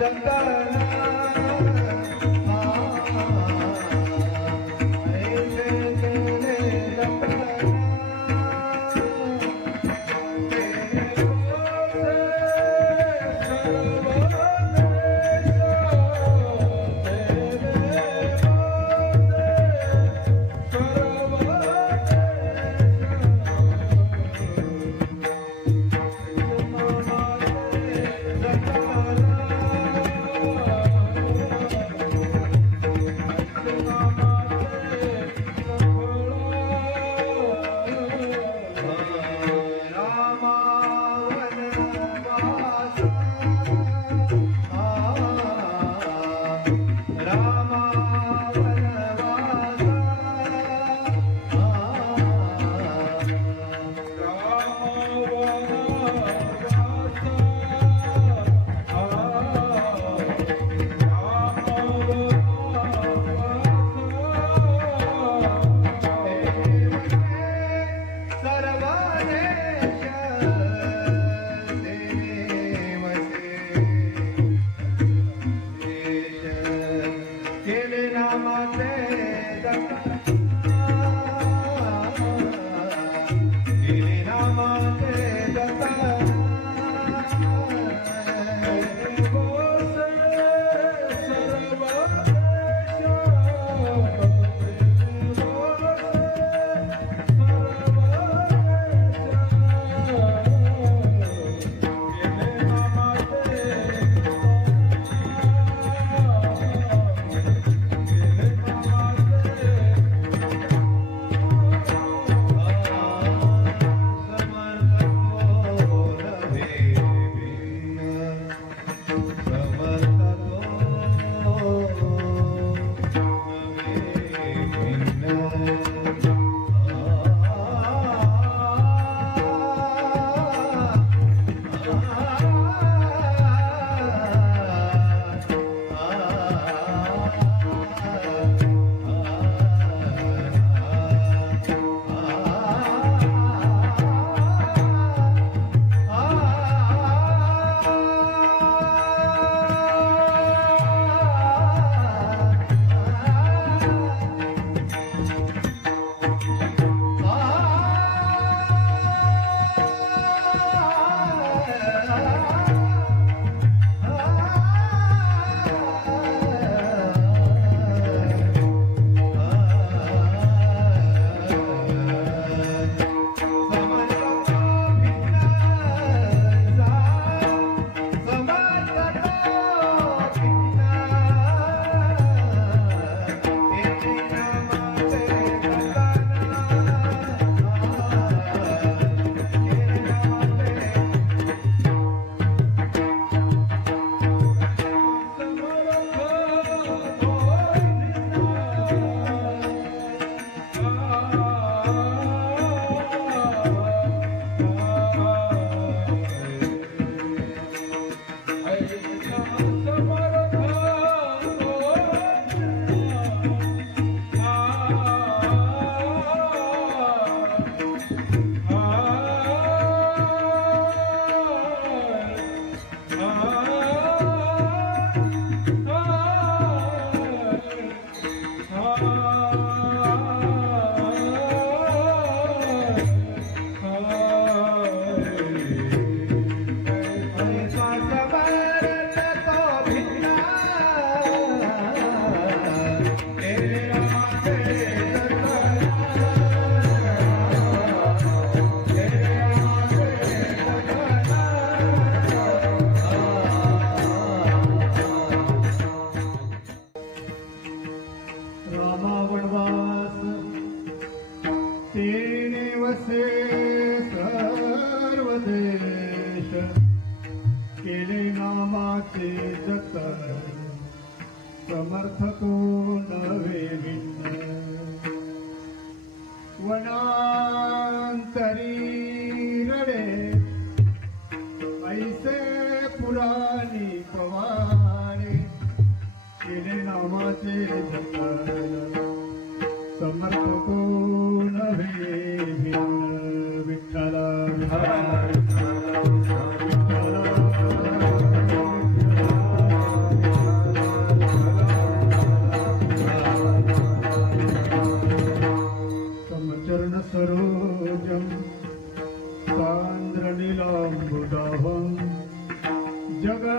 विठ्ठल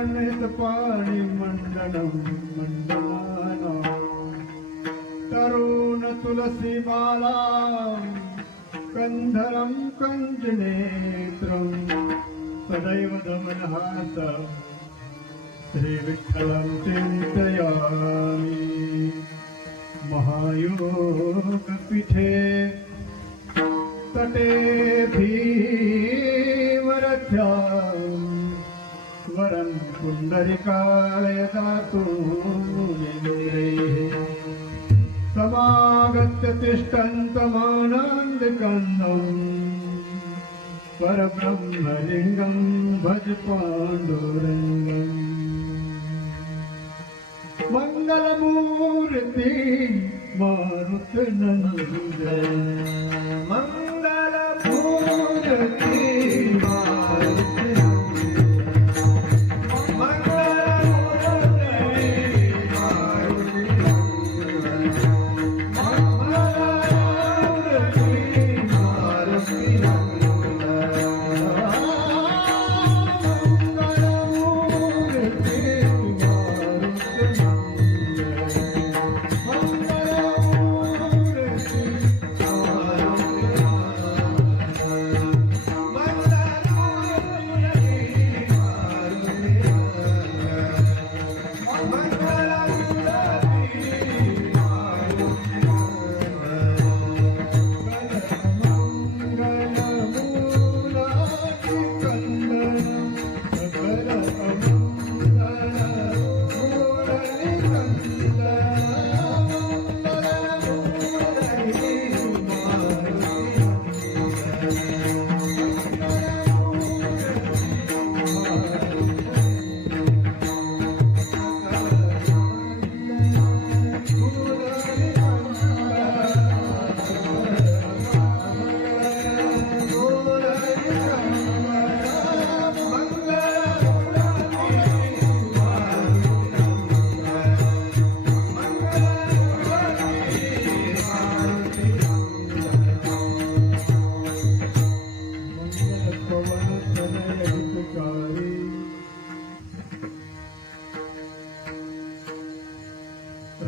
पाणि मंडलम मंडलानां तरुण तुलसी माला कंधरम कंजनेत्रम सदैव दमनहास श्री विठ्ठलं चिन्तयामि महायोगपीठे तटे भीमरथ्यां वरं पुण्डरीकाय दातुमिन्द्रैः समागत्य तिष्ठन्तमानन्दकन्दम् परब्रह्मलिङ्गं भज पाण्डुरङ्गम् मंगलमूर्ति मारुतनंदन मंगलमूर्ति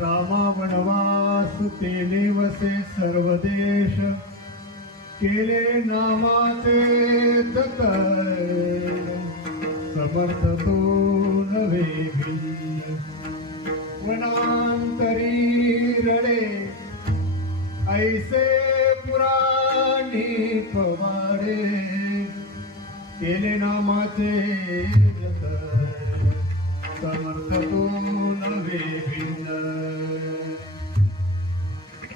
रामा वनवास तेने वसे सर्व देश केले नामाचे जतन समर्थ तो नवे भिन्न वनांतरी रडे ऐसे पुराणी पवाडे केले नामाचे जतन समर्थ तो नवे भिन्न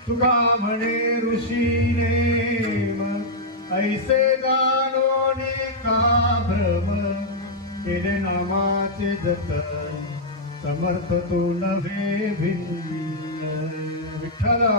तुका म्हणे ऋषीने ऐसे जाणोने का भ्रम केले नामाचे जतन समर्थ तो नवे भिन्न विठ्ठला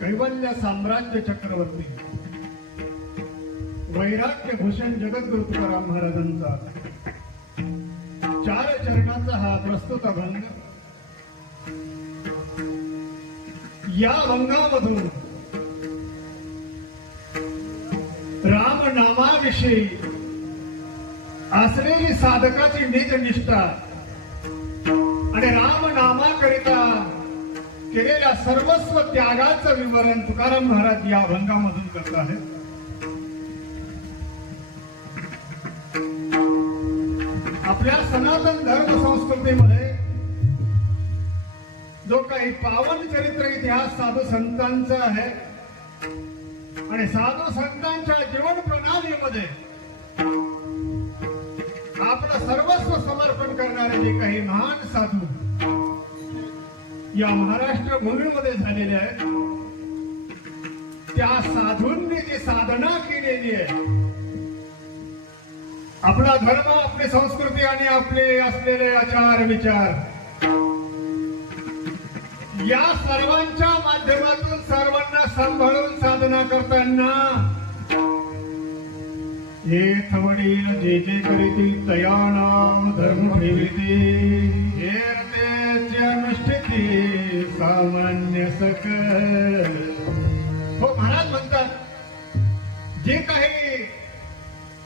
कैवल्य साम्राज्य चक्रवर्ती वैराग्य भूषण जगद्गुरु तुकाराम महाराजांचा 4 चरणाचा हा प्रस्तुत अभंग. या अभंगामधून राम नामाविषयी असलेली साधकाची निज निष्ठा आणि राम नामाकरिता केलेल्या सर्वस्व त्यागाचं विवरण तुकाराम महाराज या अभंगामधून करत आहेत. आपल्या सनातन धर्म संस्कृतीमध्ये जो काही पावन चरित्र इतिहास साधू संतांचा आहे आणि साधू संतांच्या जीवन प्रणालीमध्ये आपलं सर्वस्व समर्पण करणारे जे काही महान साधू या महाराष्ट्र भूमीमध्ये झालेले आहेत त्या साधूंनी जी साधना केलेली आहे आपला धर्म आपली संस्कृती आणि आपले असलेले आचार विचार या सर्वांच्या माध्यमातून सर्वांना सांभाळून साधना करताना हे वडील जे जे करीती तया नाम धर्म ठेविती हे रतेच्या अनुष्ठिती सामान्य सकल. हो, महाराज म्हणतात जे काही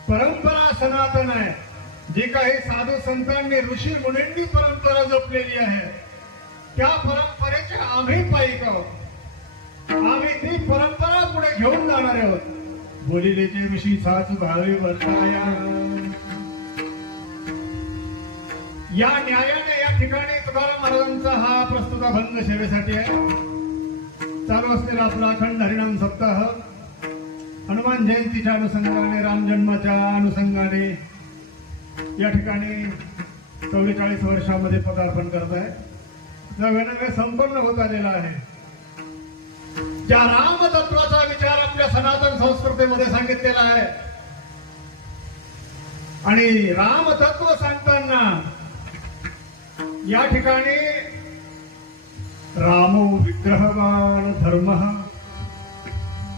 परंपरा सनातन आहे, जे काही साधू संतांनी ऋषी मुनींनी परंपरा जपलेली आहे, त्या परंपरेचे आम्ही पायिक आहोत. आम्ही ती परंपरा पुढे घेऊन जाणारे आहोत. बोलिलेचे ऋषी साच भावे वर्ताया. या न्यायाने या ठिकाणी तुकाराम महाराजांचा हा प्रस्तुत अभंग सेवेसाठी आहे. चालू असलेला आपला अखंड हरिनाम सप्ताह हनुमान जयंतीच्या अनुषंगाने, राम जन्माच्या अनुषंगाने या ठिकाणी 44 वर्षामध्ये पदार्पण करत आहे. नव्याने संपन्न होत आलेला आहे. ज्या राम तत्वाचा विचार आपल्या सनातन संस्कृतीमध्ये सांगितलेला आहे आणि राम तत्व सांगताना या ठिकाणी रामो विग्रहवान धर्म,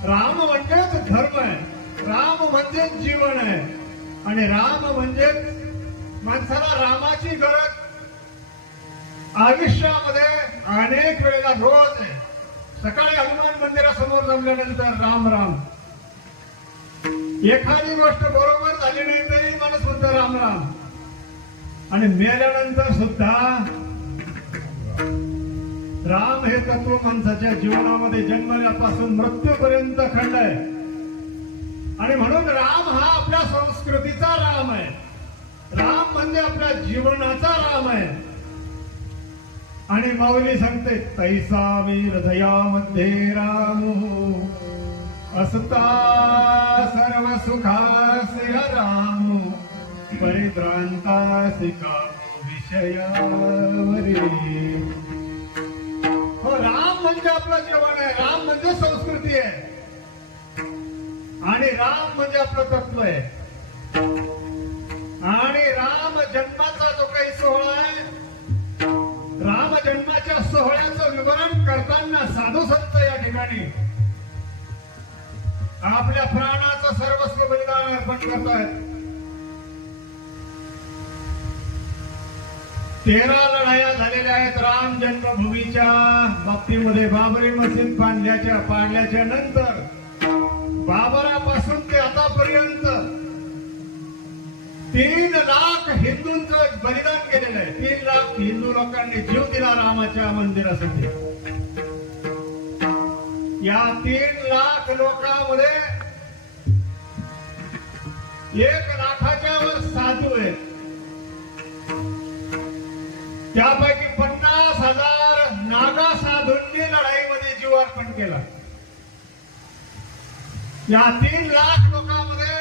राम म्हणजेच धर्म आहे, राम म्हणजेच जीवन आहे आणि राम म्हणजेच माणसाला रामाची गरज आयुष्यामध्ये अनेक वेळेला रोज आहे. सकाळी हनुमान मंदिरासमोर जमल्यानंतर राम राम, एखादी गोष्ट बरोबर झाली नाही तरी माणूस म्हणतो राम राम, आणि मेल्यानंतर सुद्धा राम हे तत्व माणसाच्या जीवनामध्ये जन्मल्यापासून मृत्यूपर्यंत खंड आहे. आणि म्हणून राम हा आपल्या संस्कृतीचा राम आहे. राम म्हणजे आपल्या जीवनाचा राम आहे. आणि माऊली सांगते तैसा मी हृदयामध्ये राम असता सर्व सुखासी राम परिभ्रांतासी कामो विषयावरी. हो, राम म्हणजे आपलं जीवन आहे, राम म्हणजे संस्कृती आहे आणि राम म्हणजे आपलं तत्व आहे. आणि राम जन्माचा जो काही सोहळा आहे, राम जन्माच्या सोहळ्याचं विवरण करताना साधू संत या ठिकाणी आपल्या प्राणाचं सर्वस्व बलिदान अर्पण करतायत. 13 लढाया झालेल्या आहेत राम जन्मभूमीच्या बाबतीमध्ये. बाबरी मशीद पाडल्याच्या नंतर बाबरापासून ते आतापर्यंत 3 लाख हिंदूंचं बलिदान केलेलं आहे. 3 लाख हिंदू लोकांनी जीव दिला रामाच्या मंदिरासाठी. या 3 लाख लोकांमध्ये 1 लाखाच्या वर साधू आहेत. त्यापैकी 50,000 नागा साधूंनी लढाईमध्ये जीव अर्पण केला. या 3 लाख लोकांमध्ये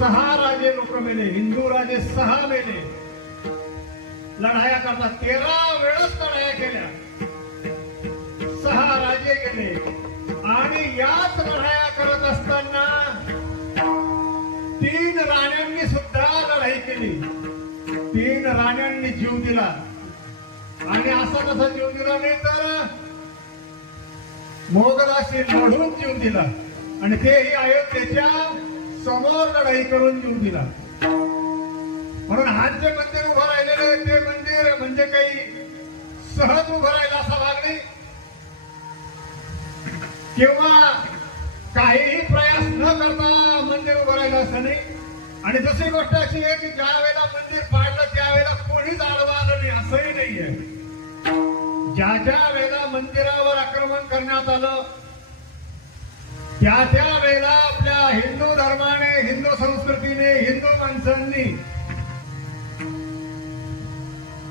6 राजे लोक मेले, हिंदू राजे 6 मेले. लढाया करतात 13 वेळच लढाया केल्या, 6 राजे गेले. आणि याच लढाया करत असताना 3 राण्यांनी सुद्धा लढाई केली. 3 राण्यांनी जीव दिला. आणि असा कसा जीव दिला नाही तर मोगलाशी लढून जीव दिला आणि तेही अयोध्येच्या समोर लढाई करून जीव दिला. म्हणून आज जे मंदिर उभं राहिलेलं ते मंदिर म्हणजे काही सहज उभं राहिलं असा भाग नाही किंवा काहीही प्रयास न करता मंदिर उभं राहिलं असं नाही. आणि दुसरी गोष्ट अशी आहे की ज्या वेळेला मंदिर पाडलं त्यावेळेला कोणीच आडवं आलं नाही असंही नाहीये. ज्या ज्या वेळेला मंदिरावर आक्रमण करण्यात आलं त्या वेळेला आपल्या हिंदू धर्माने, हिंदू संस्कृतीने, हिंदू माणसांनी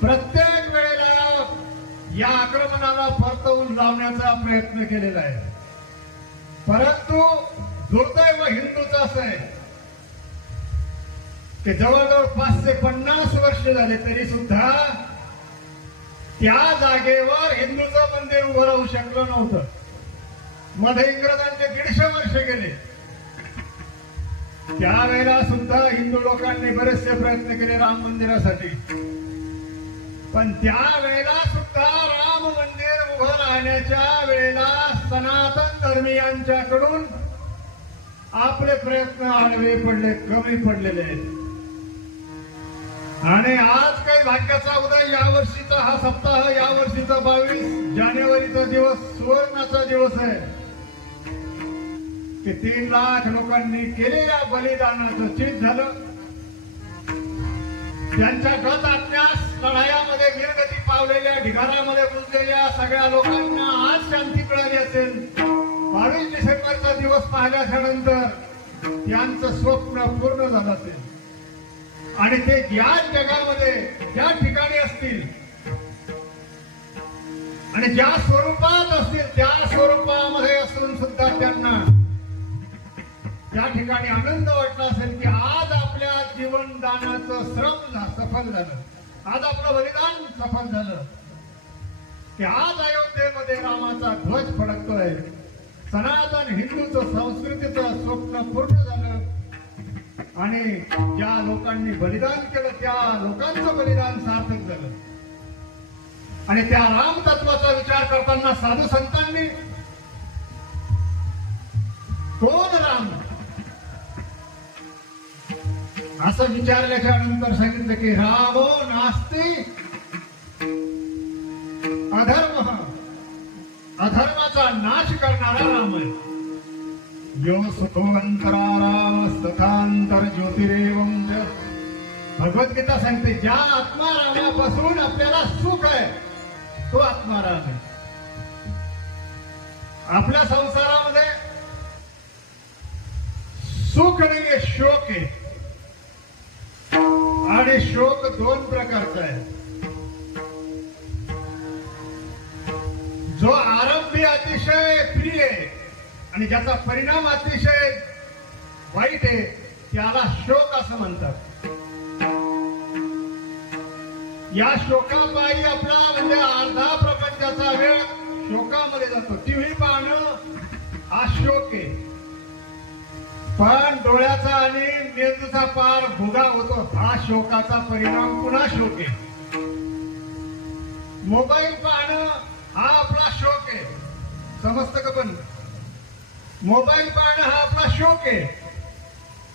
प्रत्येक वेळेला या आक्रमणाला परतवून लावण्याचा प्रयत्न केलेला आहे. परंतु दुर्दैव हिंदूचं असं आहे की जवळजवळ 550 वर्ष झाले तरी सुद्धा त्या जागेवर हिंदूचं मंदिर उभं राहू शकलं नव्हतं. मध्ये इंग्रजांचे 150 वर्ष गेले. त्यावेळेला सुद्धा हिंदू लोकांनी बरेचसे प्रयत्न केले राम मंदिरासाठी. पण त्यावेळेला सुद्धा राम मंदिर उभं राहण्याच्या वेळेला सनातन धर्मीयांच्याकडून आपले प्रयत्न आडवे पडले, कमी पडलेले आहेत. आणि आज काही भाग्याचा उदय, या वर्षीचा हा सप्ताह, या वर्षीचा 22 जानेवारीचा दिवस सुवर्णाचा दिवस आहे की 3 लाख लोकांनी केलेल्या बलिदानाचं चित झालं. त्यांच्या गत अज्ञास लढायामध्ये वीरगती पावलेल्या, ढिगाऱ्यामध्ये गुंजलेल्या सगळ्या लोकांना आज शांती मिळाली असेल. 22 डिसेंबरचा दिवस पाहिल्याच्या नंतर त्यांचं स्वप्न पूर्ण झालं असेल. आणि ते ज्या जगामध्ये ज्या ठिकाणी असतील आणि ज्या स्वरूपात असतील त्या स्वरूपामध्ये असून सुद्धा त्यांना त्या ठिकाणी आनंद वाटला असेल की आज आपल्या जीवनदानाचं श्रम सफल झालं, आज आपलं बलिदान सफल झालं, की आज अयोध्येमध्ये रामाचा ध्वज फडकतोय. सनातन हिंदूचं संस्कृतीचं स्वप्न पूर्ण झालं. आणि ज्या लोकांनी बलिदान केलं त्या लोकांचं बलिदान सार्थक झालं. आणि त्या राम तत्वाचा विचार करताना साधू संतांनी कोण राम असं विचारल्याच्या नंतर सांगितलं की रामो नास्ति अधर्म, अधर्माचा नाश करणारा राम आहे. यो सुखोंतरा राम तथांतर ज्योतिरेवम. भगवद्गीता सांगते ज्या आत्मारामापासून आपल्याला सुख आहे तो आत्माराम आहे. आपल्या संसारामध्ये सुख नाहीये, शोक आहे. आणि शोक 2 प्रकारचा आहे. जो आरंभी अतिशय प्रिय आहे आणि ज्याचा परिणाम अतिशय वाईट आहे त्याला शोक असं म्हणतात. या शोकापायी आपला म्हणजे अर्धा प्रपंचाचा वेळ शोकामध्ये जातो. टीव्ही पाहणं हा शोक आहे, पण डोळ्याचा आणि मेंदूचा पार भुगा होतो हा शोकाचा परिणाम, पुन्हा शोक आहे. मोबाईल पाहणं हा आपला शोक आहे, समजतं का? पण मोबाईल पाहणं हा आपला शोक आहे,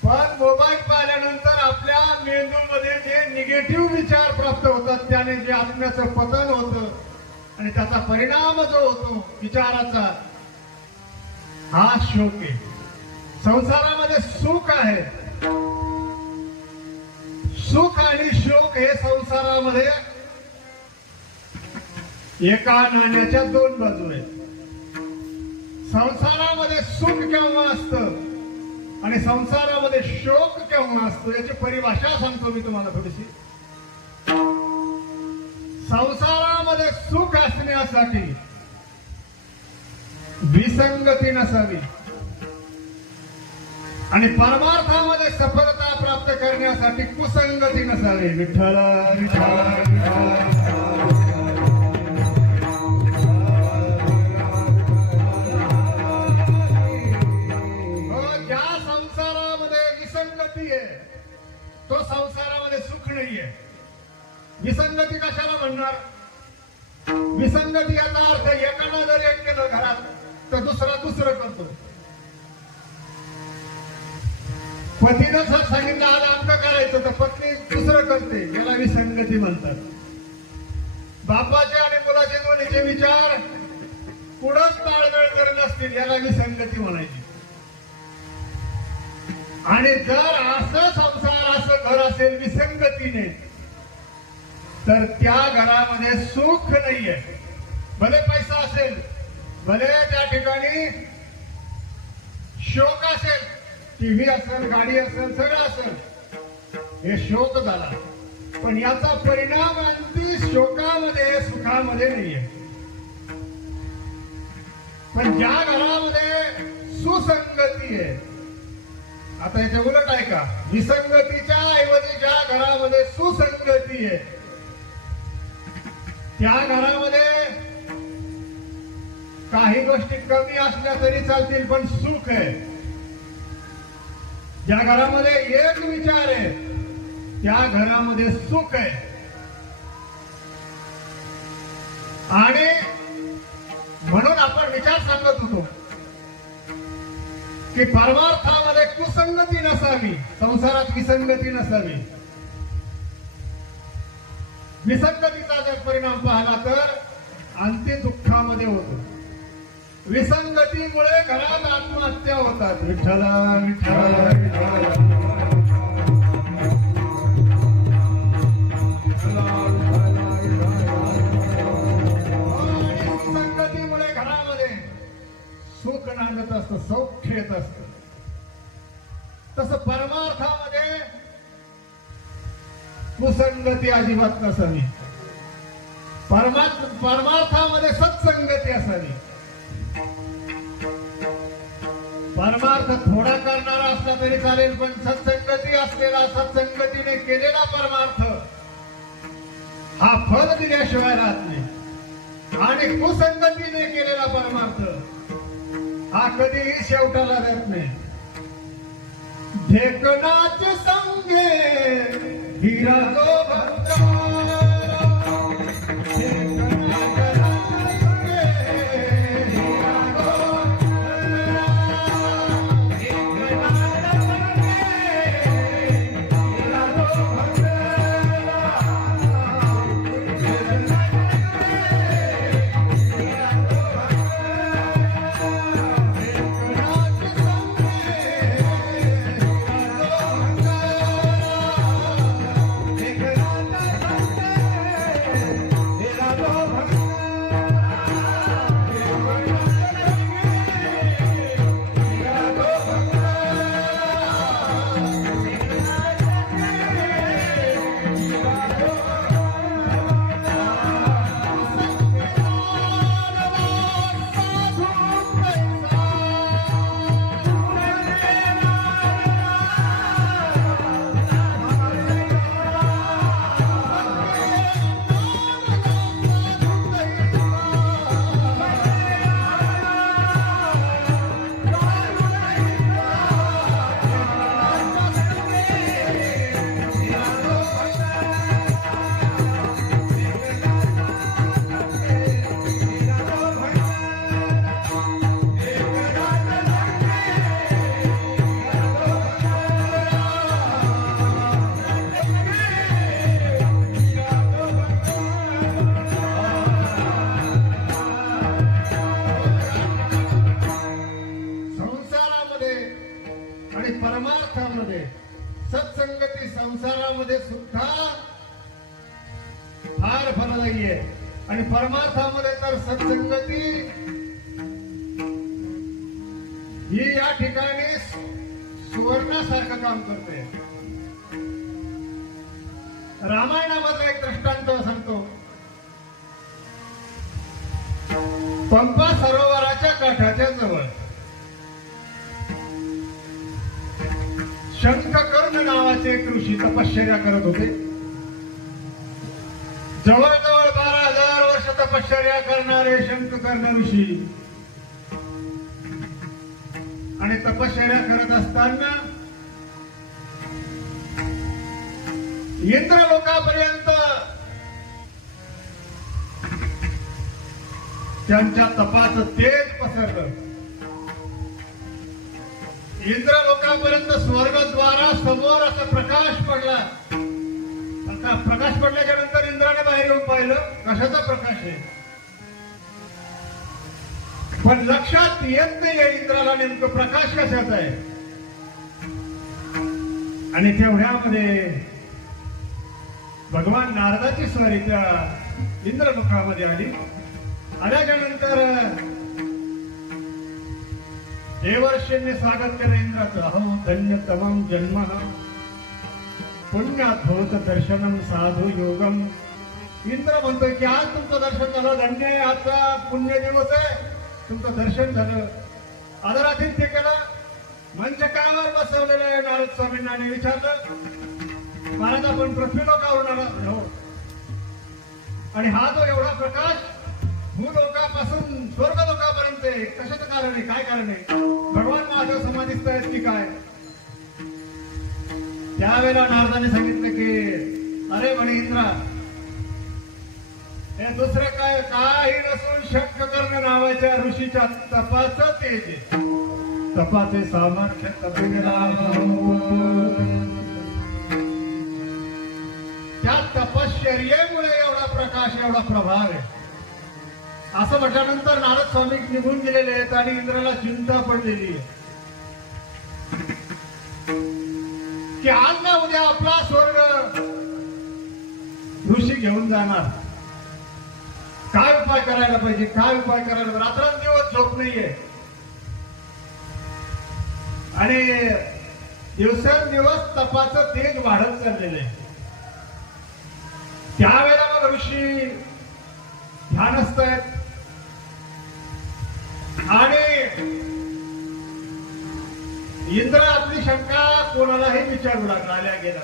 पण मोबाईल पाहिल्यानंतर आपल्या मेंदूमध्ये जे निगेटिव्ह विचार प्राप्त होतात त्याने जे आत्म्याचं पतन होतं आणि त्याचा परिणाम जो होतो विचाराचा हा शोक आहे. संसारामध्ये सुख आहे, सुख आणि शोक हे संसारामध्ये एका नाण्याच्या 2 बाजू आहेत. संसारामध्ये सुख केव्हा असतं आणि संसारामध्ये शोक केव्हा असतो याची परिभाषा सांगतो मी तुम्हाला थोडीशी. संसारामध्ये सुख असण्यासाठी विसंगती नसावी आणि परमार्थामध्ये सफलता प्राप्त करण्यासाठी कुसंगती नसावी. विठ्ठल विठ्ठल तो संसारामध्ये सुख नाहीये. विसंगती कशाला म्हणणार? विसंगती याचा अर्थ एकानं जर एक केलं घरात तर दुसरा दुसरं करतो. पतीनं जर सांगितलं आज आमचं करायचं तर पत्नी दुसरं करते, याला विसंगती म्हणतात. बापाचे आणि मुलाचे दोन्हीचे विचार पुढंच ताळमेळ जर नसतील याला विसंगती म्हणायची. आणि जर असं संसार असं घर असेल विसंगतीने तर त्या घरामध्ये सुख नाहीये. भले पैसा असेल, भले त्या ठिकाणी शोक असेल, टीव्ही असेल, गाडी असेल, सगळं असेल, हे शोक झाला. पण याचा परिणाम अगदी शोकामध्ये सुखामध्ये नाहीये. पण ज्या घरामध्ये सुसंगती आहे, आता याच्या उलट आहे का? विसंगतीच्या ऐवजी ज्या घरामध्ये सुसंगती आहे त्या घरामध्ये काही गोष्टी कमी असल्या तरी चालतील पण सुख आहे. ज्या घरामध्ये एक विचार आहे त्या घरामध्ये सुख आहे. आणि म्हणून आपण विचार सांगत होतो की परमार्थामध्ये कुसंगती नसावी, संसारात विसंगती नसावी. विसंगतीचा जर परिणाम पाहिला तर अंत्य दुःखामध्ये होतो. विसंगतीमुळे घरात आत्महत्या होतात. विठ्ठला विठ्ठला विठ्ठला. सुख नांदत असतं, सौख्य येत असतं. तसं परमार्थामध्ये कुसंगती अजिबात नसावी. परमार्थामध्ये सत्संगती असावी. परमार्थ थोडा करणारा असला तरी चालेल, पण सत्संगती असलेला, सत्संगतीने केलेला परमार्थ हा फल दिल्याशिवाय राहत नाही. आणि कुसंगतीने केलेला परमार्थ हा कधीही शेवटाला जात नाही. ढेकणाचे संगे हिरा जो भक्त, परमार्थामध्ये सत्संगती संसारामध्ये सुद्धा फार फलदायी आहे. आणि परमार्थामध्ये तर सत्संगती ही या ठिकाणी सुवर्णासारखं काम करते. रामायणामधला एक दृष्टांत सांगतो. पंपा सरोवराच्या काठाच्या जवळ शंखकर्ण नावाचे एक ऋषी तपश्चर्या करत होते. जवळजवळ 12,000 वर्ष तपश्चर्या करणारे शंखकर्ण ऋषी. आणि तपश्चर्या करत असताना इंद्र लोकापर्यंत त्यांच्या तपाचं तेज पसरलं. इंद्र लोकांपर्यंत स्वर्गद्वारा समोर असा प्रकाश पडला. आता प्रकाश पडल्याच्या नंतर इंद्राने बाहेर येऊन पाहिलं, कशाचा प्रकाश आहे. पण लक्षात येत नाहीये इंद्राला नेमकं प्रकाश कशाचा आहे. आणि तेवढ्यामध्ये भगवान नारदाची स्वारी त्या इंद्रमुखामध्ये आली. आल्याच्या नंतर देवर्षींनी स्वागत केलं इंद्राचं. अहो धन्य तमं जन्म पुण्यात भवत दर्शनम साधू योगम. इंद्र म्हणतोय की आज तुमचं दर्शन झालं, धन्य आहे, आजचा पुण्य दिवस आहे, तुमचं दर्शन झालं. आदरातिथ्य केलं. मंचकावर बसवलेलं आहे. नारद स्वामींना विचारलं, महाराज आपण पृथ्वी लोकावरून आला हो, आणि हा जो एवढा प्रकाश भूलोकापासून स्वर्ग लोकापर्यंत आहे, कशाचं कारण आहे, काय कारण आहे. भगवान महादेव समाधीस्थ आहेत की काय. त्यावेळेला नारदाने सांगितलं की अरे म्हणे इंद्रा, हे दुसरं काय काही नसून शंखकर्ण नावाच्या ऋषीच्या तपाचं तेज आहे. तपाचे सामर्थ्य त्या तपश्चर्येमुळे एवढा प्रकाश एवढा प्रभाव आहे. असं म्हटल्यानंतर नारद स्वामी निघून गेलेले आहेत आणि इंद्राला चिंता पडलेली आहे की आज ना उद्या आपला स्वर्ग ऋषी घेऊन जाणार. काय उपाय करायला पाहिजे, काय उपाय करायला. रात्रंदिवस झोप नाहीये आणि दिवसेंदिवस तपाचं तेज वाढत चाललेलं आहे. त्यावेळेला मग ऋषी ध्यानस्थ आहेत आणि इंद्र आपली शंका कोणालाही विचारू लागला आल्या गेला.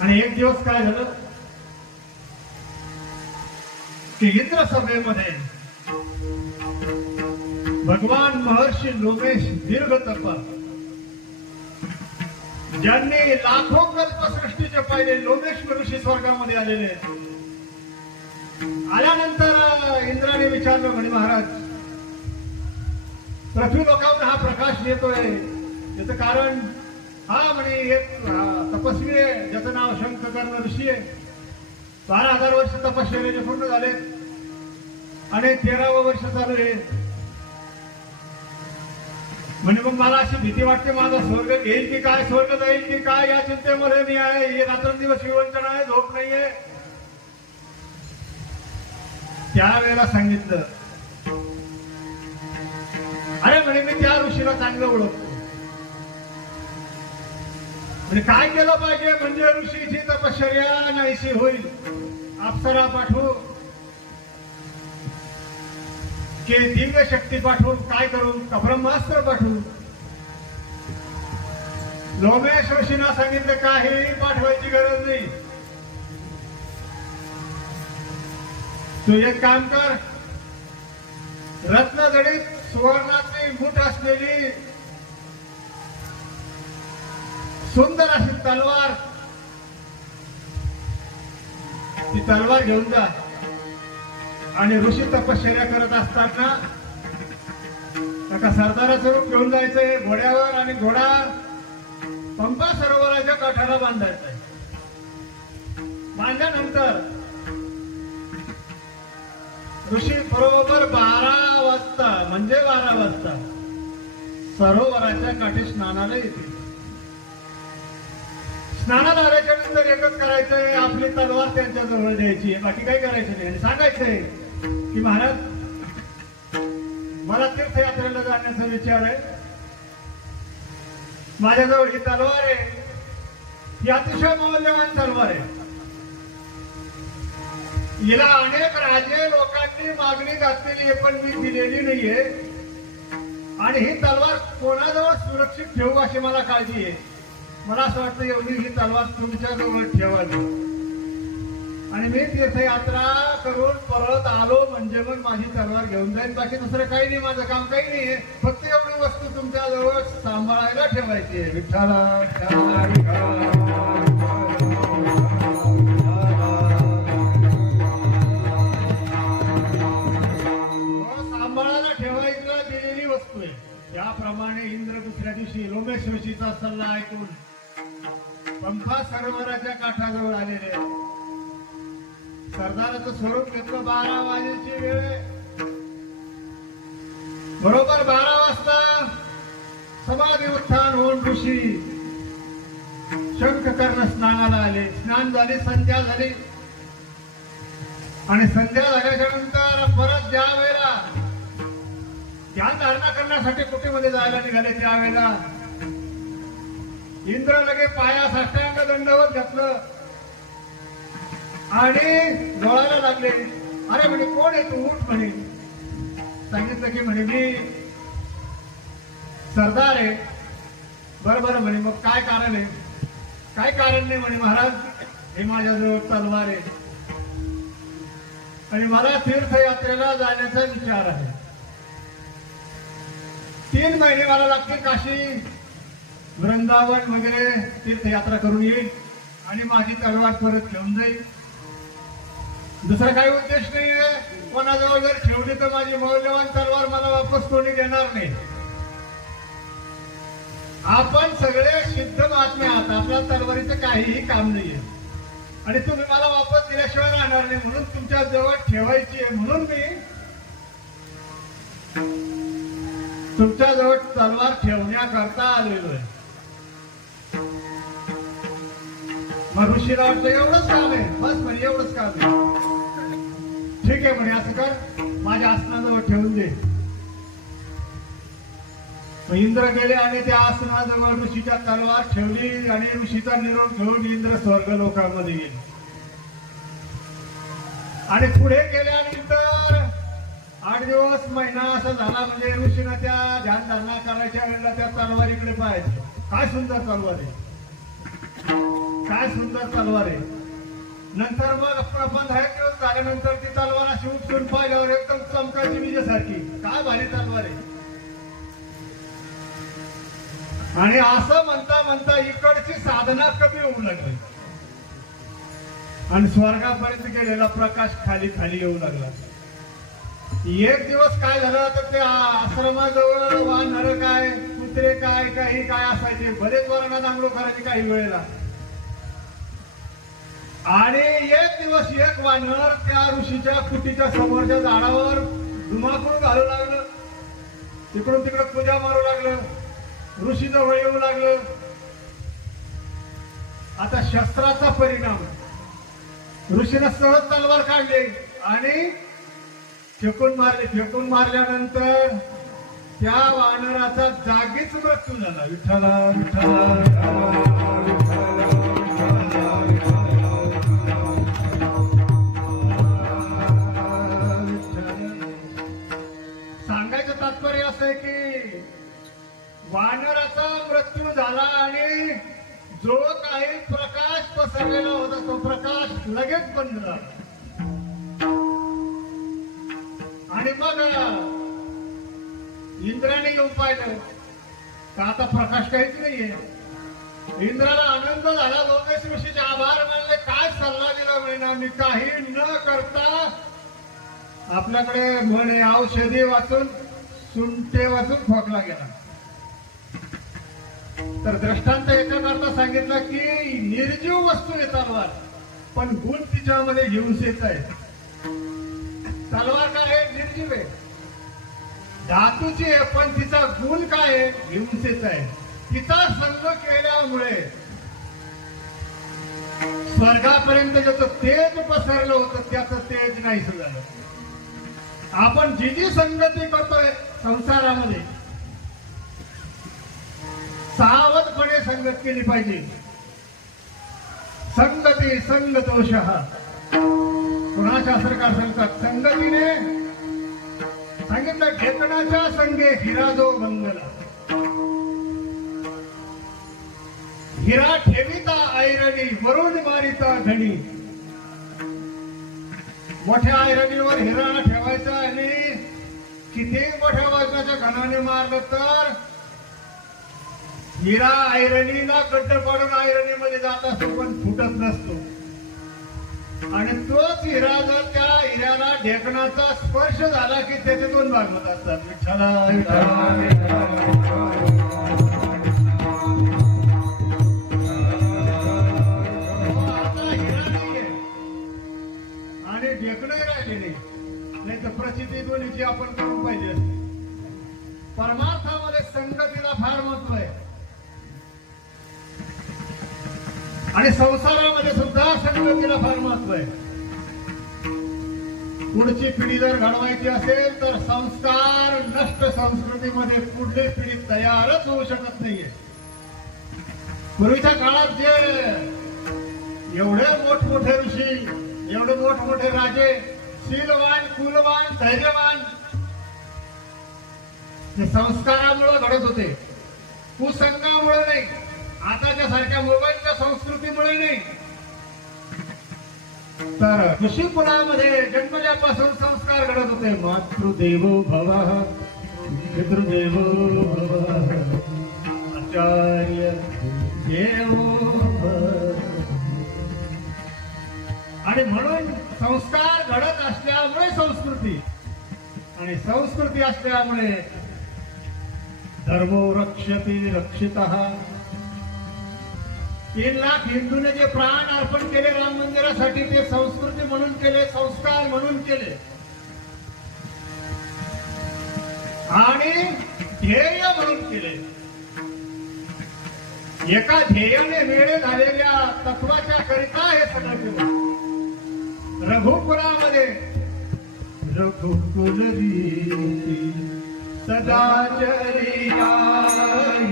आणि एक दिवस काय झालं की इंद्र सभेमध्ये भगवान महर्षी लोमेश दीर्घ तप ज्यांनी लाखो कल्पसृष्टीचे पाहिले लोमेश ऋषी स्वर्गामध्ये आलेले आहेत. आल्यानंतर इंद्राने विचारलं म्हणे महाराज पृथ्वी लोकांना हा प्रकाश येतोय त्याचं कारण हा म्हणे एक तपस्वी आहे ज्याचं नाव शंखकर्ण ऋषी आहे. 12,000 वर्ष तपश्चर्याचे पूर्ण झाले आणि 13वं वर्ष चालू आहे. म्हणजे मग मला अशी भीती वाटते माझा स्वर्ग घेईल की काय, स्वर्ग जाईल की काय या चिंतेमध्ये मी आहे. हे रात्रंदिवस विवंचन आहे, झोप नाहीये. त्यावेळेला सांगितलं अरे म्हणे मी त्या ऋषीला चांगलं ओळखतो. म्हणजे काय केलं पाहिजे म्हणजे ऋषीची तपश्चर्या नाहीशी होईल. अप्सरा पाठवू की दिव्य शक्ती पाठवून काय करू का ब्रह्मास्त्र पाठवू. लोमेश ऋषींना सांगितलं काही पाठवायची गरज नाही. तू एक काम कर, रत्नजडित सुवर्णाची मूठ असलेली सुंदर अशी तलवार, ती तलवार घेऊन जा आणि ऋषी तपश्चर्या करत असताना एका सरदाराचं रूप घेऊन जायचंय घोड्यावर आणि घोडा पंपा सरोवराच्या काठाला बांधायचा आहे. बांधल्यानंतर ऋषी बरोबर 12 वाजता म्हणजे 12 वाजता सरोवराच्या काठी स्नानाला येतील. स्नानाला आल्याच्या नंतर एकच करायचंय, आपली तलवार त्यांच्या जवळ द्यायची, बाकी काही करायचं नाही. आणि सांगायचंय की महाराज मला तीर्थयात्रेला जाण्याचा विचार आहे. माझ्याजवळ ही तलवार आहे, ही अतिशय मौल्यवान तलवार आहे. हिला अनेक राजे लोकांनी मागणी घातलेली आहे पण मी दिलेली नाहीये. आणि ही तलवार कोणाजवळ सुरक्षित ठेवू अशी मला काळजी आहे. मला असं वाटतं एवढी ही तलवार तुमच्याजवळ ठेवावी. आणि मी तीर्थयात्रा करून परत आलो म्हणजे मग माझी तलवार घेऊन जाईल. बाकी दुसरं काही नाही, माझं काम काही नाहीये. फक्त एवढी वस्तू तुमच्याजवळ सांभाळायला ठेवायची आहे. सांभाळायला ठेवायला दिलेली वस्तू आहे. त्याप्रमाणे इंद्र दुसऱ्या दिवशी लोमेश ऋषीचा सल्ला ऐकून पंपा सरोवराच्या काठाजवळ आलेले. सरदाराचं स्वरूप घेतलं. 12 वाजेची वेळ आहे. बरोबर 12 वाजता समाधी उत्थान होऊन ऋषी शंखकर्ण स्नानाला आले. स्नान झाले, संध्या झाली आणि संध्या झाल्याच्या नंतर परत ज्या वेळेला ध्यान धारणा करण्यासाठी कुटीमध्ये जायला निघाले त्यावेळेला इंद्र लगे पाया साष्टांग दंडवत घातलं आणि डोळायला लागले. अरे म्हणे कोण आहे तू, उठ म्हणे. सांगितलं की म्हणे मी सरदार आहे. बरं म्हणे मग काय कारण आहे. काय कारण नाही म्हणे महाराज, हे माझ्याजवळ तलवार आहे आणि मला तीर्थयात्रेला जाण्याचा विचार आहे. 3 महिने मला लागतील, काशी वृंदावन वगैरे तीर्थयात्रा करून येईल आणि माझी तलवार परत घेऊन जाईल. दुसरा काही उद्देश नाहीये. कोणाजवळ जर ठेवली तर माझी मौल्यवान तलवार मला वापस कोणी देणार नाही. आपण सगळे सिद्ध महात्मे आहात, आपल्या तलवारीचं काहीही काम नाहीये आणि तुम्ही मला वापस दिल्याशिवाय राहणार नाही, म्हणून तुमच्या जवळ ठेवायची आहे. म्हणून मी तुमच्या जवळ तलवार ठेवण्याकरता आलेलो आहे. मग ऋषीला वाटतं एवढंच काम आहे, बस म्हणे एवढंच काम आहे. ठीक आहे म्हणे, असं कर, माझ्या आसनाजवळ ठेवून दे. मग इंद्र गेले आणि त्या आसनाजवळ ऋषीच्या तलवार ठेवली आणि ऋषीचा निरोप घेऊन इंद्र स्वर्ग लोकांमध्ये गेले. आणि पुढे गेल्यानंतर 8 दिवस महिना असा झाला, म्हणजे ऋषीनं त्या ध्यानधारणा करायच्या वेळेला त्या तलवारीकडे पाहायचं. काय सुंदर तलवार आहे, काय सुंदर तलवार आहे. नंतर मग 15 दिवस झाल्यानंतर ती तलवार अशी उपसून पाहिल्यावर एकदम चमकाची विजेसारखी, काय भारी तलवार आहे. आणि असं म्हणता म्हणता इकडची साधना कमी होऊ लागली आणि स्वर्गापर्यंत गेलेला प्रकाश खाली खाली येऊ लागला. एक दिवस काय झालं तर त्या आश्रमाजवळ वानर काय, कुत्रे काय, काही काय असायचे, बरेच वर्णात आंघोळ करायचे काही वेळेला. आणि एक दिवस एक वानर त्या ऋषीच्या कुटीच्या समोरच्या झाडावर धुमाकूळ घालू लागलं, तिकडून तिकडे पूजा मारू लागलं, ऋषी जवळ येऊ लागलं. आता शस्त्राचा परिणाम, ऋषीने सहज तलवार काढली आणि फेकून मारले. फेकून मारल्यानंतर त्या वानराचा जागीच मृत्यू झाला. विठ्ठला विठ्ठला सांगायचं तात्पर्य असं आहे की वानराचा मृत्यू झाला आणि जो काही प्रकाश पसरलेला होता तो प्रकाश लगेच बंद झाला. आणि मग इंद्राने येऊन पाहिलं तर आता प्रकाश काहीच नाहीये. इंद्राला आनंद झाला, लोकेश ऋषीचे आभार मानले, काय सल्ला दिला महिना, मी काही न करता आपल्याकडे म्हणे औषधी वाचून सुंटे वाचून खोकला गेला. तर दृष्टांत याच्याकरता सांगितलं की निर्जीव वस्तू आहे तलवार, पण गुण तिच्यामध्ये हिंसेचा आहे. तलवार काय आहे? निर्जीव आहे, धातूची आहे, पण तिचा गुण काय आहे? हिंसेचा आहे. तिचा संग केल्यामुळे स्वर्गापर्यंत ज्याचं तेज पसरलं होतं त्याचं तेज नाही झालं. आपण जी जी संगती करतोय संसारामध्ये सावधपणे संगत केली पाहिजे. संगती संगतोषः, पुन्हा शास्त्रकार सांगतात संगतीने सांगितलं ढेकणाच्या संगे हिरा जो मंगला. हिरा ठेविता ऐरणी वरून मारिता घणी. मोठ्या ऐरणीवर हिरा ठेवायचा आणि किती मोठ्या वजनाच्या घणाने मारलं तर हिरा ऐरणीला गड्ड पाडून ऐरणीमध्ये जात असतो पण फुटत नसतो. आणि तोच हिरा जर त्या हिऱ्याला ढेकणाचा स्पर्श झाला की त्याचे 2 भाग होत असतात. विठ्ठला आता हिरा नाहीये आणि ढेकणंही राहिले नाही तर प्रचिती दोन्हीची आपण करून पाहिजे असते. परमार्थामध्ये संगतीला फार महत्व आहे आणि संसारामध्ये सुद्धा संगतीला फार महत्व आहे. पुढची पिढी जर घडवायची असेल तर संस्कार नष्ट संस्कृतीमध्ये पुढली पिढी तयारच होऊ शकत नाहीये. पूर्वीच्या काळात जे एवढे मोठमोठे ऋषी, एवढे मोठमोठे राजे, शीलवान, कुलवान, धैर्यवान, ते संस्कारामुळे घडत होते, कुसंगामुळे नाही, आताच्या सारख्या मोबाईलच्या संस्कृतीमुळे नाही. तर ऋषी कुलामध्ये जन्मल्यापासून संस्कार घडत होते. मातृदेवो भवः, पितृदेवो भवः, आचार्य देवो भवः. आणि म्हणून संस्कार घडत असल्यामुळे संस्कृती, आणि संस्कृती असल्यामुळे धर्मो रक्षते रक्षितः. 3 लाख हिंदूने जे प्राण अर्पण केले राम मंदिरासाठी, ते संस्कृती म्हणून केले, संस्कार म्हणून केले, आणि ध्येय म्हणून केले. एका ध्येयाने वेळे झालेल्या तत्वाच्या करिता हे सगळं केलं. रघुकुलामध्ये रघुकुल रीती सदाचरी आई,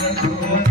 रघुकुल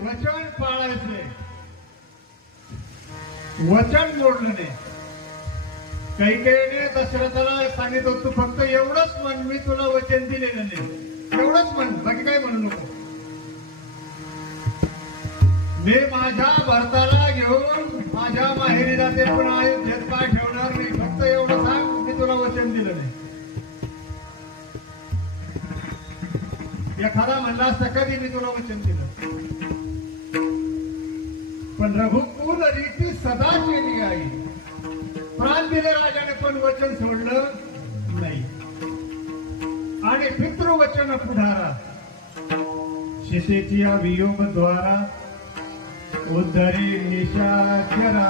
वचन पाळायचे, वचन मोडलं नाही. कैकेयीने दशरथाला सांगितलं, तू फक्त एवढंच म्हण, मी तुला वचन दिलेलं नाही, एवढंच म्हण, बाकी काय म्हणू नको. मी माझ्या भरताला घेऊन माझ्या माहेरी जाते, पण अयोध्येत पाय ठेवणार नाही, फक्त एवढं सांग, मी तुला वचन दिलं नाही. एखादा म्हणला असता, कधी मी तुला वचन दिलं. पण रघुकुल रीती सदा केली आई. प्राण दिले राजाने, पण वचन सोडलं नाही. आणि पितृवचन पुढारा, सीतेची वियोग द्वारा उद्धरी निशाचरा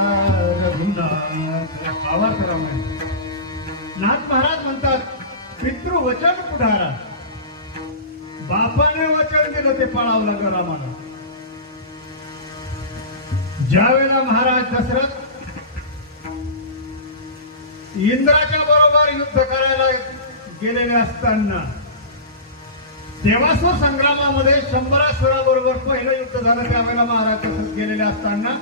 रघुनाथ. भावार्थ रामायण. नाथ महाराज म्हणतात, पितृवचन पुढारा. बापाने वचन दिलं ते पाळावं लागलं रामाला. ज्या वेळेला महाराज दशरथ इंद्राच्या बरोबर युद्ध करायला गेलेले असताना, देवासुर संग्रामामध्ये 100 असुराबरोबर पहिलं युद्ध झालं, त्यावेळेला महाराज दशरथ गेलेले असताना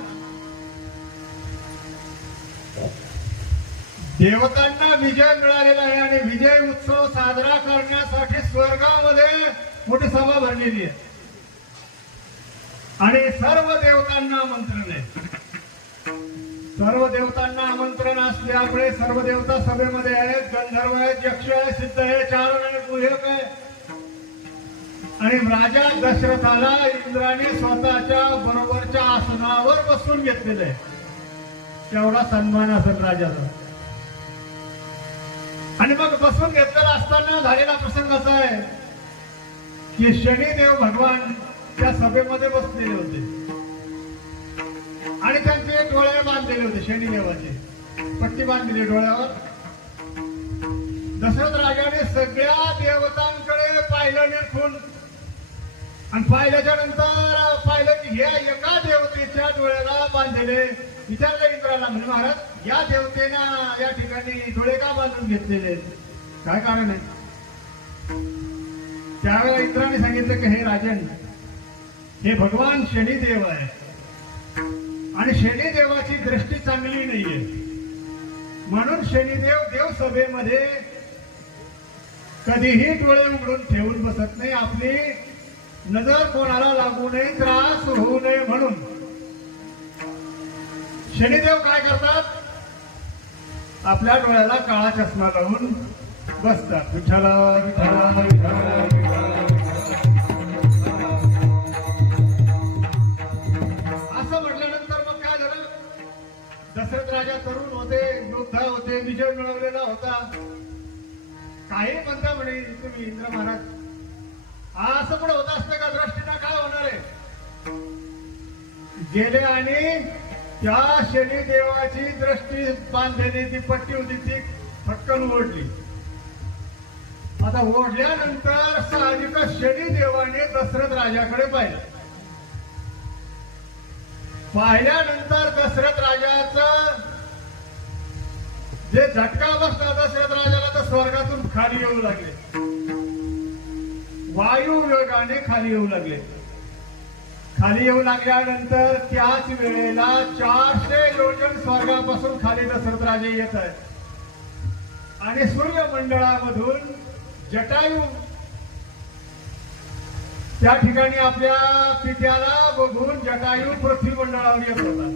देवतांना विजय मिळालेला आहे, आणि विजय उत्सव साजरा करण्यासाठी स्वर्गामध्ये मोठी सभा भरलेली आहे, आणि सर्व देवतांना आमंत्रण आहे. सर्व देवतांना आमंत्रण असल्यामुळे सर्व देवता सभेमध्ये आहेत. गंधर्व आहेत, यक्ष आहे, सिद्ध आहे, चारण आहे, गुह्यक आहे. आणि राजा दशरथाला इंद्राने स्वतःच्या बरोबरच्या आसनावर बसून घेतलेलं आहे. तेवढा सन्मान असेल राजाचा. आणि मग बसून घेतलेला असताना झालेला प्रसंग असा आहे की शनिदेव भगवान त्या सभेमध्ये बसलेले होते, आणि त्यांचे डोळे बांधलेले होते. शनिदेवाचे पट्टी बांधलेली डोळ्यावर. दशरथ राजाने सगळ्या देवतांकडे पाहिलं निरखून, आणि पाहिल्याच्या नंतर पाहिलं की ह्या एका देवतेच्या डोळ्याला बांधलेले. विचारलं इंद्राला, म्हणजे महाराज, या देवतेनं या ठिकाणी डोळे का बांधून घेतलेले, काय कारण आहे? त्यावेळेला इंद्राने सांगितलं की हे राजन, हे भगवान शनिदेव आहे. आणि शनिदेवाची दृष्टी चांगली नाहीये, म्हणून शनिदेव देवसभेमध्ये कधीही डोळे उघडून ठेवून बसत नाही. आपली नजर कोणाला लागू नये, त्रास होऊ नये म्हणून शनिदेव काय करतात, आपल्या डोळ्याला काळा चष्मा लावून बसतात. विठ्ठला विठ्ठला विठ्ठला विठ्ठला असं म्हटल्यानंतर मग काय झालं, दशरथ राजा तरुण होते, योद्धा होते, विजय मिळवलेला होता. काही म्हणता म्हणे तुम्ही इंद्र महाराज, असं पण होत असतं का, दृष्टीनं काय होणार आहे. गेले आणि त्या शनिदेवाची दृष्टी बांधलेली ती पट्टी होती ती फटकन ओढली. आता ओढल्यानंतर साहजिकच शनिदेवाने दशरथ राजाकडे पाहिलं. पाहिल्यानंतर दशरथ राजाचं जे झटका बसला दशरथ राजाला, तर स्वर्गातून खाली येऊ लागले, वायू वेगाने खाली येऊ लागले. खाली येऊ लागल्यानंतर त्याच वेळेला 400 योजन स्वर्गापासून खाली दशरथ राजे येत आहेत आणि सूर्यमंडळामधून जटायू त्या ठिकाणी आपल्या पित्याला बघून जटायू पृथ्वी मंडळावर येत होता.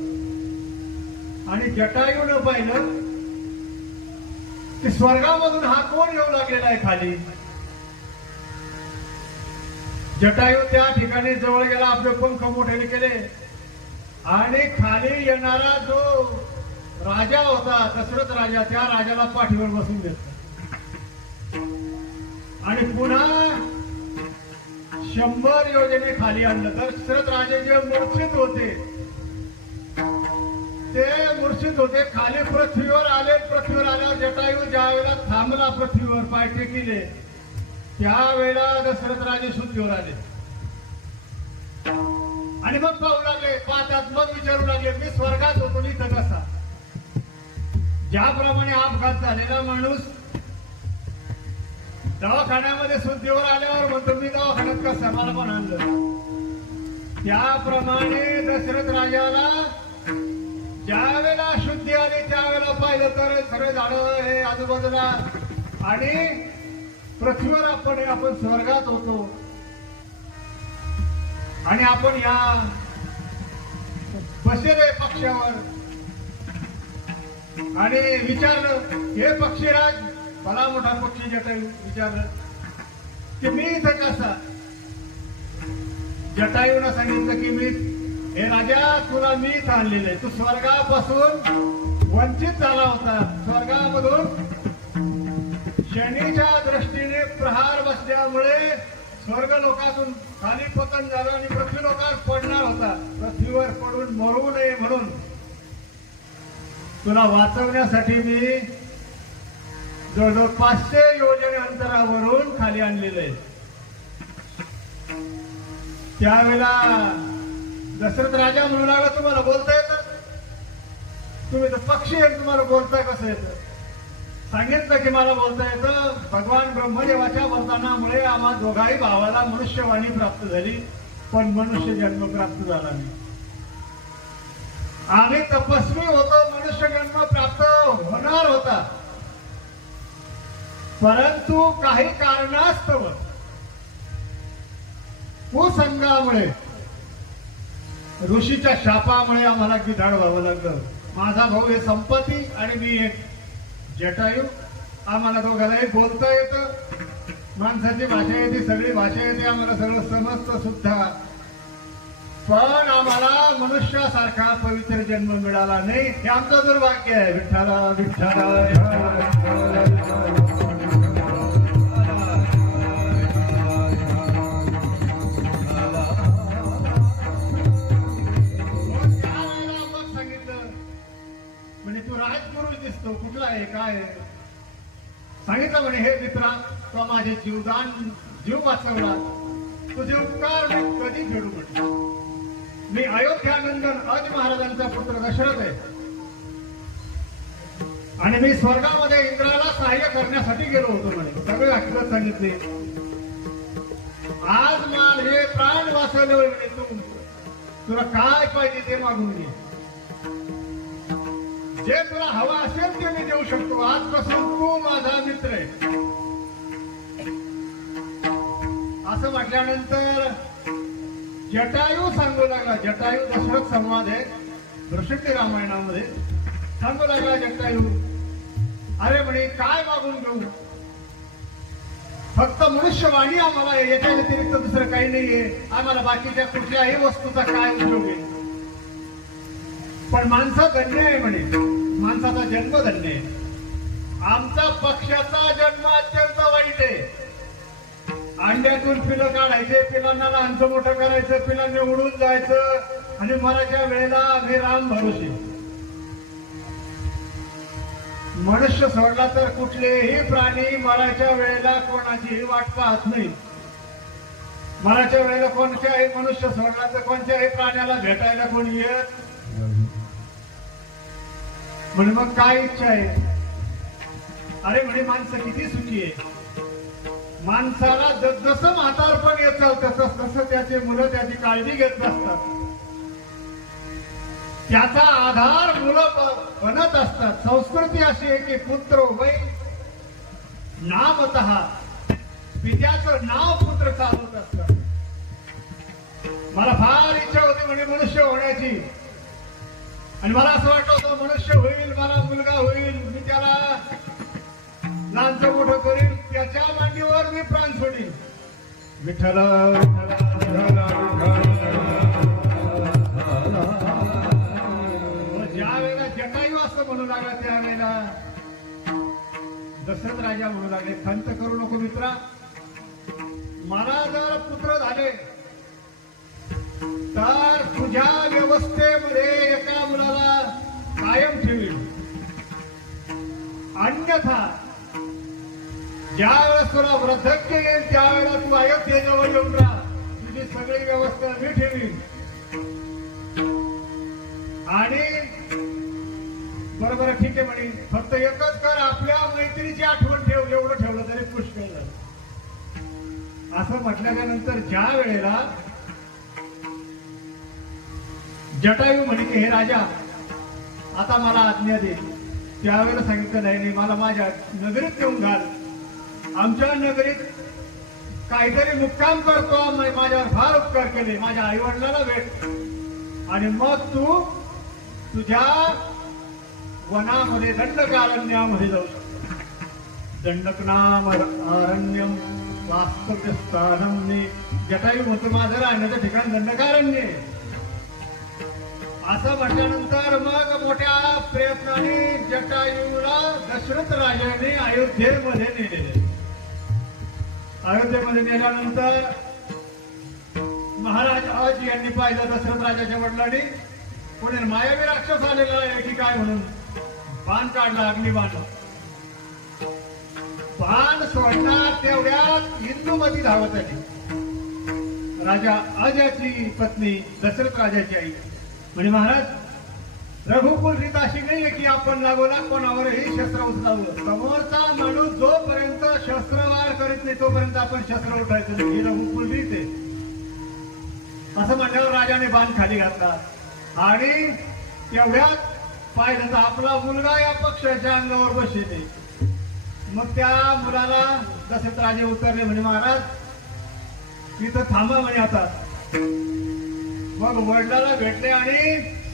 आणि जटायूनं पाहिलं की स्वर्गामधून हा कोण येऊ लागलेला आहे खाली. जटायू त्या ठिकाणी जवळ गेला, आपले पंख मोठे केले आणि खाली येणारा जो राजा होता दशरथ राजा, त्या राजाला पाठीवर बसून घेतला आणि पुन्हा 100 योजने खाली आणलं. तर दशरथ राजे जे मूर्छित होते ते मूर्छित होते, खाली पृथ्वीवर आले. पृथ्वीवर आल्यावर जटायू ज्या वेळेला थांबला, पृथ्वीवर पाय टेकिले, त्यावेळेला दशरथ राजे शुद्धीवर आले आणि मग पाहू लागले, पाहतात, मग विचारू लागले, मी स्वर्गात होतो इथं कसा. ज्याप्रमाणे अपघात झालेला माणूस दवाखान्यामध्ये शुद्धीवर आल्यावर म्हणतो मी दवाखान्यात कसा, मला पण आणलं. त्याप्रमाणे दशरथ राजाला ज्या वेळेला शुद्धी आली त्यावेळेला पाहिलं तर सगळे झाडं हे आजूबाजूला आणि पृथ्वीवर आपण स्वर्गात होतो आणि आपण या बसलेले पक्षावर. आणि विचारलं, हे पक्षीराज, भला मोठा पक्षी जटायू विचारलं की मी इथं कसा. जटायूनं सांगितलं की मी, हे राजा, तुला मी इथं आणलेलं आहे, तू स्वर्गापासून वंचित झाला होता. स्वर्गामधून शनीच्या दृष्टीने प्रहार बसल्यामुळे स्वर्ग लोकातून खाली पतन झालं आणि पृथ्वी लोकात पडणार होता. पृथ्वीवर पडून मरू नये म्हणून तुला वाचवण्यासाठी मी जवळजवळ 500 योजने अंतरावरून खाली आणलेलं आहे. त्यावेळेला दशरथ राजा म्हणू लागला, तुम्हाला बोलता येतं, तुम्ही तर पक्षी आहे, तुम्हाला बोलता कसं येतं. सांगितलं की मला बोलता येतं. भगवान ब्रह्मदेवाच्या वरदानामुळे आम्हा दोघाही भावाला मनुष्यवाणी प्राप्त झाली, पण मनुष्य जन्म प्राप्त झाला नाही. आम्ही तपस्वी होतो, मनुष्य जन्म प्राप्त होणार होता, परंतु काही कारणास्तव कुसंगामुळे, ऋषीच्या शापामुळे आम्हाला गिधाड व्हावं लागलं. माझा भाऊ हे संपत्ती आणि मी एक जटायू. आम्हाला दोघांनाही बोलता येतं, माणसाची भाषा येते, सगळी भाषा येते, आम्हाला सगळं समजतं सुद्धा, पण आम्हाला मनुष्यासारखा पवित्र जन्म मिळाला नाही. हे आमचं दुर्भाग्य आहे. विठ्ठला विठ्ठला. दिसतो कुठला आहे, काय आहे. सांगितलं म्हणे, हे मित्रा, तो माझे जीव वाचवला, तुझे उपकार मी कधी फेडू म्हटलं. मी अयोध्यानंदन अज महाराजांचा पुत्र दशरथ आहे आणि मी स्वर्गामध्ये इंद्राला सहाय्य करण्यासाठी गेलो होतो म्हणे. सगळे हकीकत सांगितले. आज माझे प्राण वाचवले म्हणे, तुला काय पाहिजे ते मागून घे. जे तुला हवा असेल ते मी देऊ शकतो. आजपासून तू माझा मित्र आहे. असं म्हटल्यानंतर जटायू सांगू लागला. जटायू दशरथ संवाद आहे ऋषिकेश रामायणामध्ये. सांगू लागला जटायू, अरे म्हणे काय मागून घेऊ, फक्त मनुष्यवाणी आम्हाला आहे, याच्या व्यतिरिक्त दुसरं काही नाहीये. आम्हाला बाकीच्या कुठल्याही वस्तूचा काय उपयोग आहे. पण माणसा धन्य आहे म्हणे, माणसाचा जन्म धन्य आहे. आमचा पक्षाचा जन्म अत्यंत वाईट आहे. अंड्यातून पिलं काढायचे, पिलांना लहानचं मोठं करायचं, पिलांनी उडून जायचं आणि मराच्या वेळेला आम्ही राम भरोसे. मनुष्य सोडला तर कुठलेही प्राणी मराच्या वेळेला कोणाचीही वाट पाहत नाही. मराच्या वेळेला कोणत्याही मनुष्य सोडला तर कोणत्याही प्राण्याला भेटायला कोणी येत. म्हणजे मग काय इच्छा आहे. अरे म्हणे माणसं किती सुखी आहे. माणसाला जसं म्हातारपण येत चालतं तसं त्याचे मुलं त्याची काळजी घेत असतात. त्याचा आधार मुलं बनत असतात. संस्कृती अशी आहे की पुत्र वै नामतः, पित्याचं नाव पुत्र चालवत असतात. मला फार इच्छा होती म्हणजे मनुष्य होण्याची, आणि मला असं वाटलं होतं मनुष्य होईल, मला मुलगा होईल, मी त्याला लहानचं मोठं करील, त्याच्या मांडीवर मी प्राण सोडील. विठ्ठल ज्या वेळेला जटायू असं म्हणू लागला त्यावेळेला दशरथ राजा म्हणू लागले, खंत करू नको मित्रा, मला जर पुत्र झाले तर तुझ्या व्यवस्थेमध्ये एका मुलाला कायम ठेवील. अन्यथा ज्या वेळेस तुला वृद्धत्व येईल त्यावेळेला तू अयोध्येजवळ येऊन राहा, तुझी सगळी व्यवस्था मी ठेवीन. आणि बरोबर ठीक आहे म्हणे, फक्त एकच कर, आपल्या मैत्रीची आठवण ठेव. एवढं ठेवलं तरी पुष्कळ झालं. असं म्हटल्याच्या नंतर ज्या वेळेला जटायू म्हणे की हे राजा आता मला आज्ञा दे, त्यावेळेला सांगितलं नाही, मला माझ्या नगरीत घेऊन घाल. आमच्या नगरीत काहीतरी मुक्काम करतो, माझ्यावर फार उपकार केले, माझ्या आई वडिलांना भेट, आणि मग तू तुझ्या वनामध्ये दंडकारण्यामध्ये जाऊ शकतो. दंडकनाम अरण्यम वास्तव्य स्थानम. जटायू म्हणतो माझं राहण्याचं ठिकाण दंडकारण्य आहे. असं म्हटल्यानंतर मग मोठ्या प्रयत्नाने जटायूला दशरथ राजाने अयोध्येमध्ये नेलेले. अयोध्येमध्ये नेल्यानंतर महाराज आज यांनी पाहिलं दशरथ राजाच्या वडिलांनी, कोणी मायावी राक्षस आलेला आहे की काय म्हणून बाण काढला, अग्निबाण. बाण सोडणार तेवढ्यात इंदुमती धावत आली. राजा अजाची पत्नी दशरथ राजाची आई म्हणजे महाराज रघुकुल रीत अशी नाहीये की आपण लागोलाग कोणावरही शस्त्र उचलावं. समोरचा माणूस जोपर्यंत शस्त्रवार करीत नाही तोपर्यंत आपण शस्त्र उठायचं नाही, ही रघुकुल रीत आहे. असं म्हणल्यावर राजाने बाण खाली घातला आणि तेवढ्यात पाहिलं तर आपला मुलगा या पक्षाच्या अंगावर बसले. मग त्या मुलाला दशरथ राजे उतरले म्हणे महाराज इथं थांबा म्हणे आता. मग वडिलाला भेटले आणि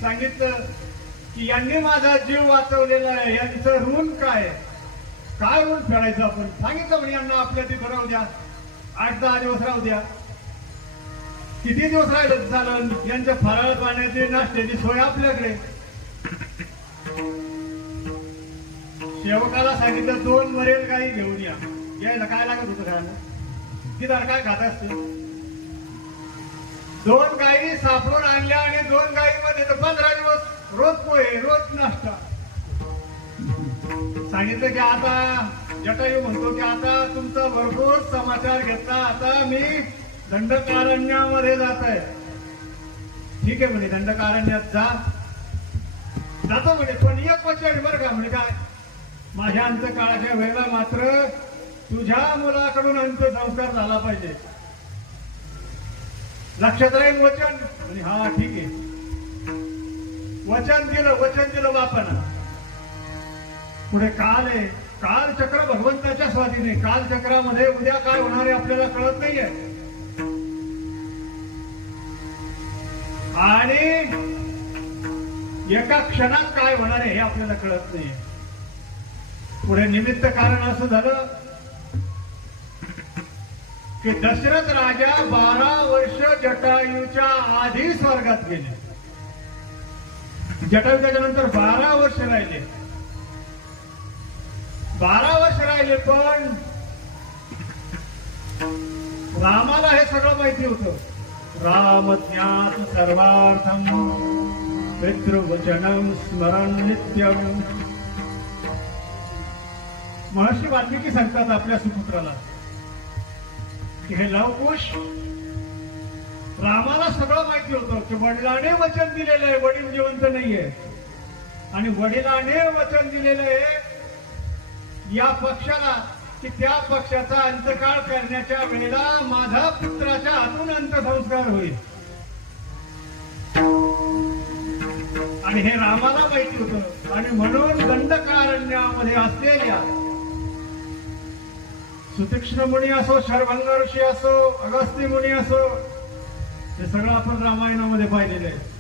सांगितलं की यांनी माझा जीव वाचवलेला आहे, यांचं ऋण काय ऋण फेडायचं आपण. सांगितलं म्हणे यांना आपल्या तिथं राहू द्या, 8-10 दिवस राहू द्या. किती दिवस राहिलं चालन, यांच्या फराळ पाण्याची नाश्त्याची सोय आपल्याकडे. सेवकाला सांगितलं 2 मरेल गाई घेऊन या. यायला काय लागत होतं खायला, तिथं काय खात असते. 2 गायी सापडून आणल्या आणि 2 गायीमध्ये 15 दिवस रोज पोहे, रोज नाश्ता. सांगितलं की आता जटायू म्हणतो की आता तुमचा भरपूर समाचार घेतला, आता मी दंडकारण्यामध्ये जात आहे. ठीक आहे म्हणे, दंडकारण्यात जा. जातो म्हणे, पण एक वचन बरं का म्हणे, काय माझ्या अंतकाळाच्या वेळेला मात्र तुझ्या मुलाकडून अंत्यसंस्कार झाला पाहिजे, लक्षात राहील वचन. म्हणजे हा ठीक आहे. वचन दिलं बापानं. पुढे काल आहे, कालचक्र भगवंताच्या स्वाधीन आहे. कालचक्रामध्ये उद्या काय होणार आहे आपल्याला कळत नाहीये. आणि एका क्षणात काय होणार आहे हे आपल्याला कळत नाहीये. पुढे निमित्त कारण असं झालं की दशरथ राजा 12 वर्ष जटायूच्या आधी स्वर्गात गेले. जटायू त्याच्यानंतर 12 वर्ष राहिले. 12 वर्ष राहिले, पण रामाला हे सगळं माहिती होतं. राम ज्ञात सर्वार्थम पितृवचनम स्मरण नित्यम. महर्षी वाल्मिकी सांगतात आपल्या सुपुत्राला की हे लवकुश, रामाला सगळं माहिती होतं की वडिलाने वचन दिलेलं आहे, वडील जिवंत नाहीये, आणि वडिलाने वचन दिलेलं आहे या पक्षाला की त्या पक्षाचा अंतकाळ करण्याच्या वेळेला माझा पुत्राच्या हातून अंत्यसंस्कार होईल. आणि हे रामाला माहिती होतं, आणि म्हणून दंडकारण्यामध्ये असलेल्या सुतीक्ष्ण मुनी असो, शरभंग ऋषी असो, अगस्त्य मुनी असो, हे सगळं आपण रामायणामध्ये पाहिलेलं आहे.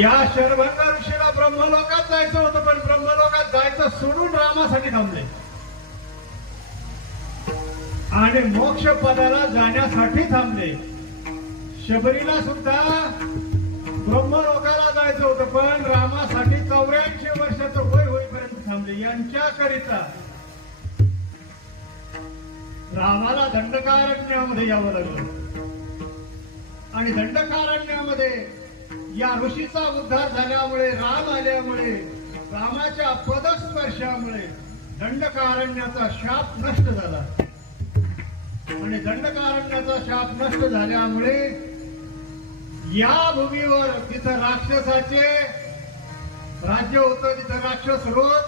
या शरभंग ऋषीला ब्रह्मलोकात जायचं होतं, पण ब्रह्मलोकात जायचं सोडून रामासाठी थांबले, आणि मोक्ष पदाला जाण्यासाठी थांबले. शबरीला सुद्धा ब्रह्मलोकाला जायचं होतं, पण रामासाठी 84 वर्षाचं वय होईपर्यंत थांबले. यांच्याकरिता रामाला दंडकारण्यामध्ये यावं लागलं. आणि दंडकारण्यामध्ये या ऋषीचा उद्धार झाल्यामुळे, राम आल्यामुळे, रामाच्या पदस्पर्शामुळे दंडकारण्याचा शाप नष्ट झाला. आणि दंडकारण्याचा शाप नष्ट झाल्यामुळे या भूमीवर जिथं राक्षसाचे राज्य होतं, जिथं राक्षस रोज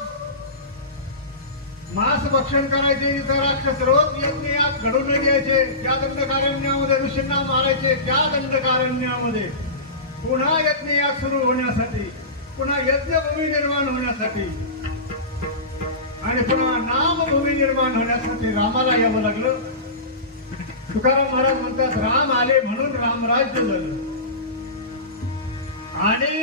मांस भक्षण करायचे, जिथं राक्षस रोज यज्ञ घडून घ्यायचे, त्या दंडकारण्यामध्ये ऋषींना मारायचे, त्या दंडकारण्यामध्ये पुन्हा यज्ञयाग सुरू होण्यासाठी, पुन्हा यज्ञभूमी निर्माण होण्यासाठी, आणि पुन्हा नामभूमी निर्माण होण्यासाठी रामाला यावं लागलं. तुकाराम महाराज म्हणतात, राम आले म्हणून रामराज्य झालं. आणि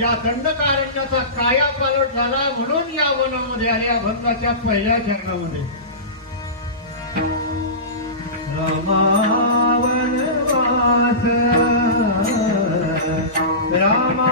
या दंडकारण्याचा कायापालट झाला म्हणून या वनामध्ये आले. या भक्ताच्या पहिल्या चरणामध्ये रामावनवास रामा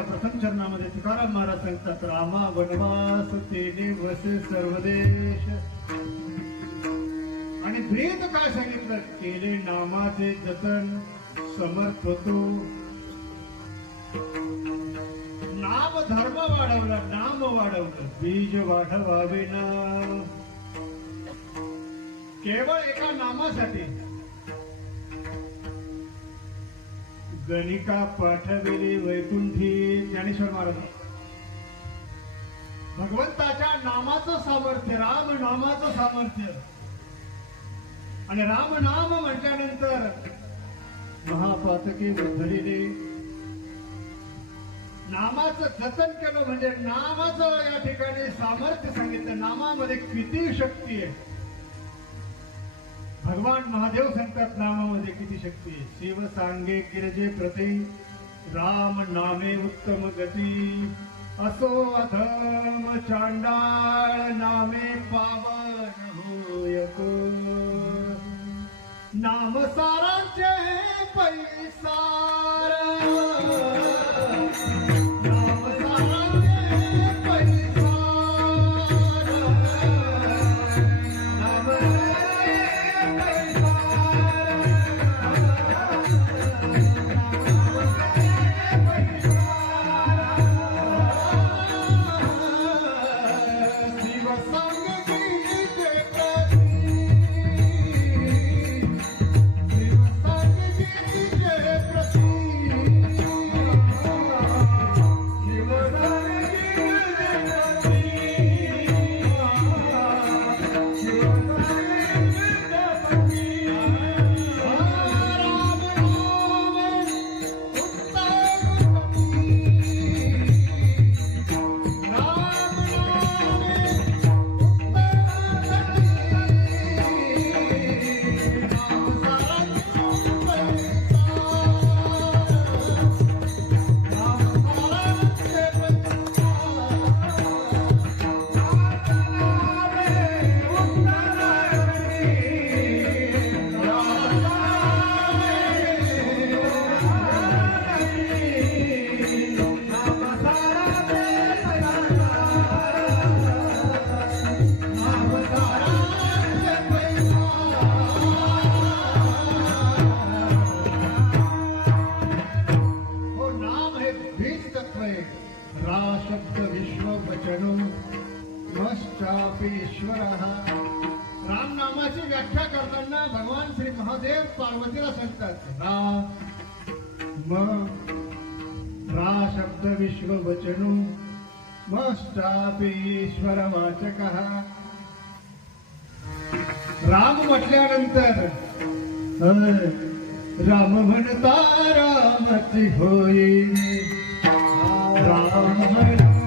प्रथम चरणामध्ये तुकाराम महाराज सांगतात, रामा वनवास तेने वसे सर्वदेश. आणि ब्रीद काय सांगितलं, केले नामाचे जतन समर्थ होतो. नाम धर्म वाढवला, नाम वाढवलं, बीज वाढवावे ना. केवळ एका नामासाठी गणिका पाठविली वैकुंठी. ज्ञानेश्वर महाराज, भगवंताच्या नामाचं सामर्थ्य, राम नामाचं सामर्थ्य. आणि राम नाम म्हटल्यानंतर महापातकी उद्धरिले. नामाचं जतन केलं म्हणजे नामाचं या ठिकाणी सामर्थ्य सांगितलं. नामामध्ये किती शक्ती आहे. भगवान महादेव सांगतात, नाम शक्ती शिव सांगे गिरजे प्रती राम नामे उत्तम गती असो अधम चांडाळ नामे पावन होयको नाम सारांचे पैसार नाम सारांचे पैसार नाम राम नामाची व्याख्या करताना भगवान श्री महादेव पार्वतीला सांगतात राम रा शब्द विश्व वचनो मश्चापीश्वर वाचक राम म्हटल्यानंतर राम म्हणता रामची होई राम म्हणता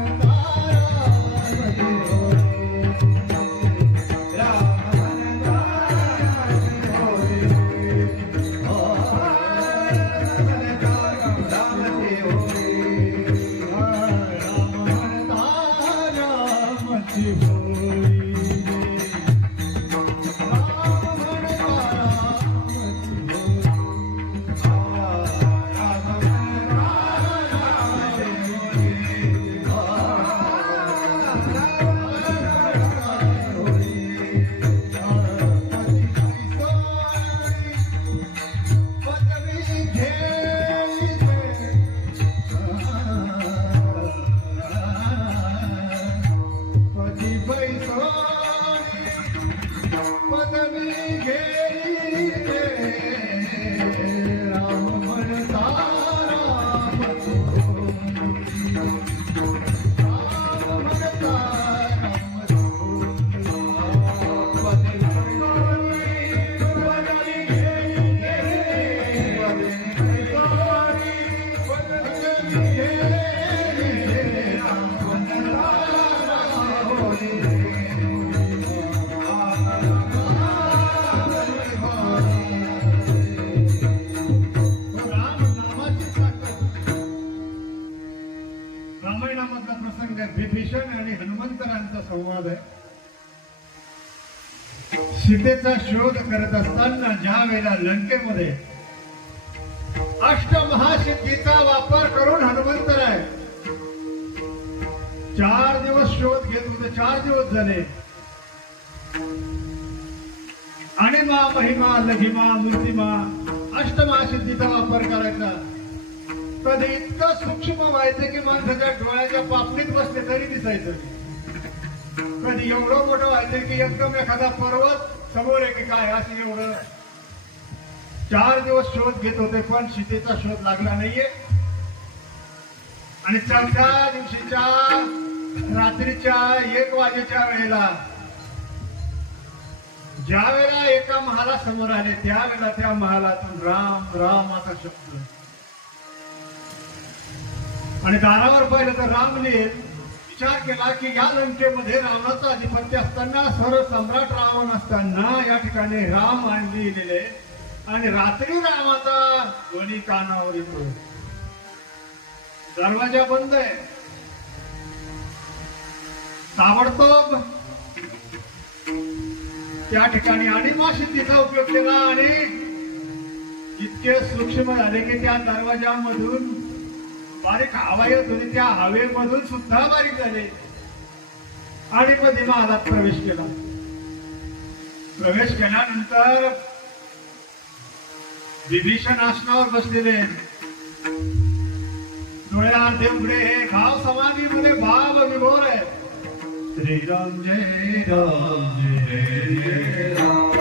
विभीषण आणि हनुमंतरांचा संवाद आहे. सीतेचा शोध करत असताना ज्या वेळेला लंकेमध्ये अष्टमहासिद्धीचा वापर करून हनुमंतराय 4 दिवस शोध घेत होते. 4 दिवस झाले. अणिमा महिमा लघिमा मूर्तिमा अष्टमहासिद्धीचा वापर करायचा. कधी इतकं सूक्ष्म व्हायचं की माणसाच्या डोळ्याच्या पापणीत बसले तरी दिसायचं. कधी एवढं मोठं व्हायचं की एकदम एखादा पर्वत समोर आहे की काय असं एवढं. 4 दिवस शोध घेत होते पण सीतेचा शोध लागला नाहीये. आणि 4थ्या दिवशीच्या रात्रीच्या 1 वाजेच्या वेळेला ज्या वेळेला एका महाला समोर आले त्यावेळेला त्या महालातून राम राम असा शब्द. आणि दारावर पाहिलं तर रामने विचार केला की या लंकेमध्ये रावणाचं अधिपत्य असताना सर्व सम्राट रावण असताना या ठिकाणी राम आणलेले आणि रात्री रामाचा ध्वनी कानावर येतो. दरवाजा बंद आहे. ताबडतोब त्या ठिकाणी अणिमा सिद्धीचा उपयोग केला आणि इतके सूक्ष्म झाले की त्या दरवाजामधून बारीक हवा येत होती. त्या हवेमधून सुद्धा बारीक झाले आणि मध्ये महालात प्रवेश केला. प्रवेश केल्यानंतर विभीषण आसनावर बसलेले, डोळ्यात देवडे हे घाव समाधीमध्ये भाव विभोर आहे. श्रीराम जय राम जय जय राम,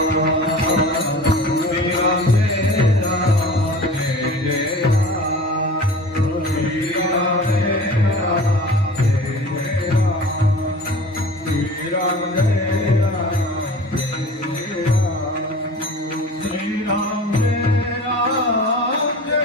श्रीराम जय राम जय जय राम, श्रीराम जय राम जय जय राम, श्रीराम जय राम जय जय राम, श्रीराम जय राम जय जय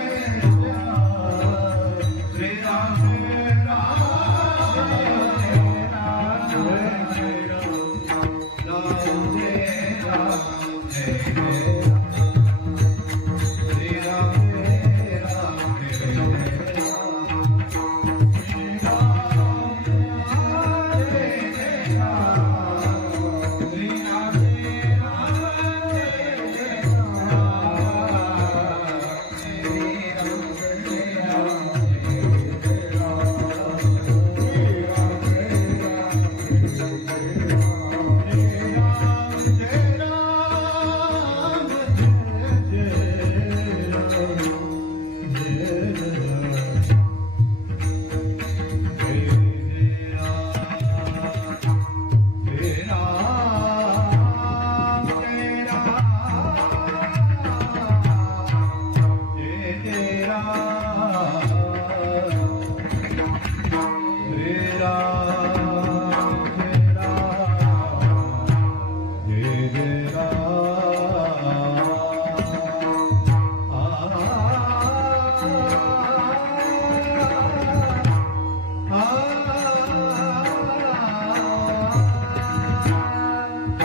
राम, श्रीराम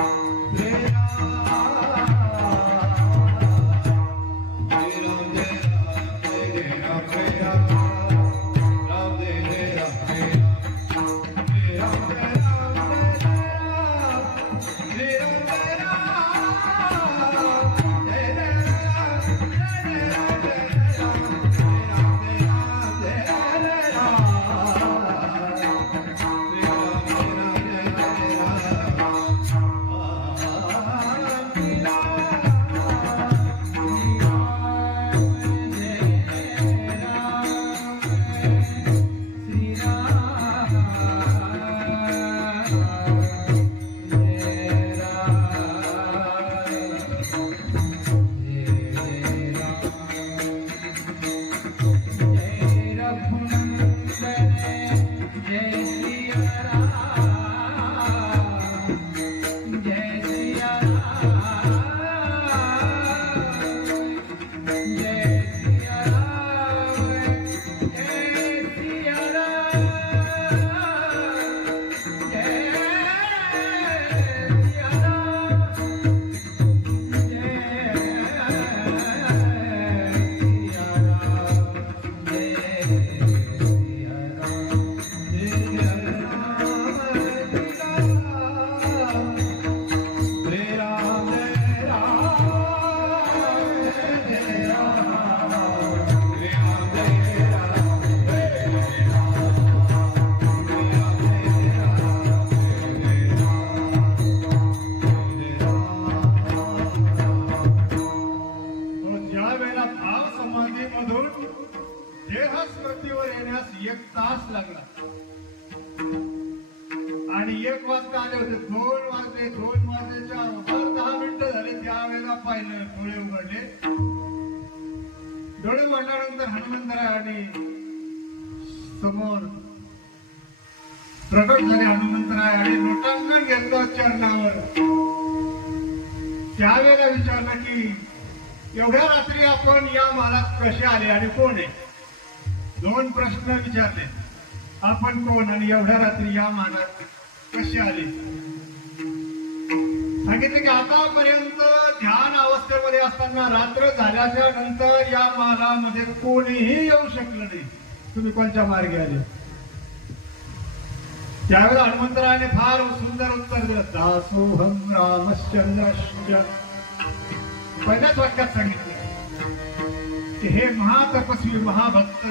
जय आणि 1 वाजता आले होते. 2 वाजले, 2 वाजल्याच्या 10 मिनिटं झाले. त्यावेळेला पाहिलं, डोळे उघडले. डोळे उघडल्यानंतर हनुमंतरायाने समोर प्रकट झाले. हनुमंतराय आणि लोटांगण घेतलं चरणावर. त्यावेळेला विचारलं की एवढ्या रात्री आपण या महालात कसे आले आणि कोण आहे? 2 प्रश्न विचारले. आपण कोण आणि एवढ्या रात्री या महालात कसे आले? सांगितले की आतापर्यंत ध्यान अवस्थेमध्ये असताना रात्र झाल्याच्या नंतर या महालामध्ये कोणीही येऊ शकलं नाही. तुम्ही कोणत्या मार्गे आले? त्यावेळेला हनुमंतरायाने फार सुंदर उत्तर दिलं. दासोहम रामचंद्रश्च. पहिल्याच वाक्यात सांगितलं की हे महातपस्वी महाभक्त,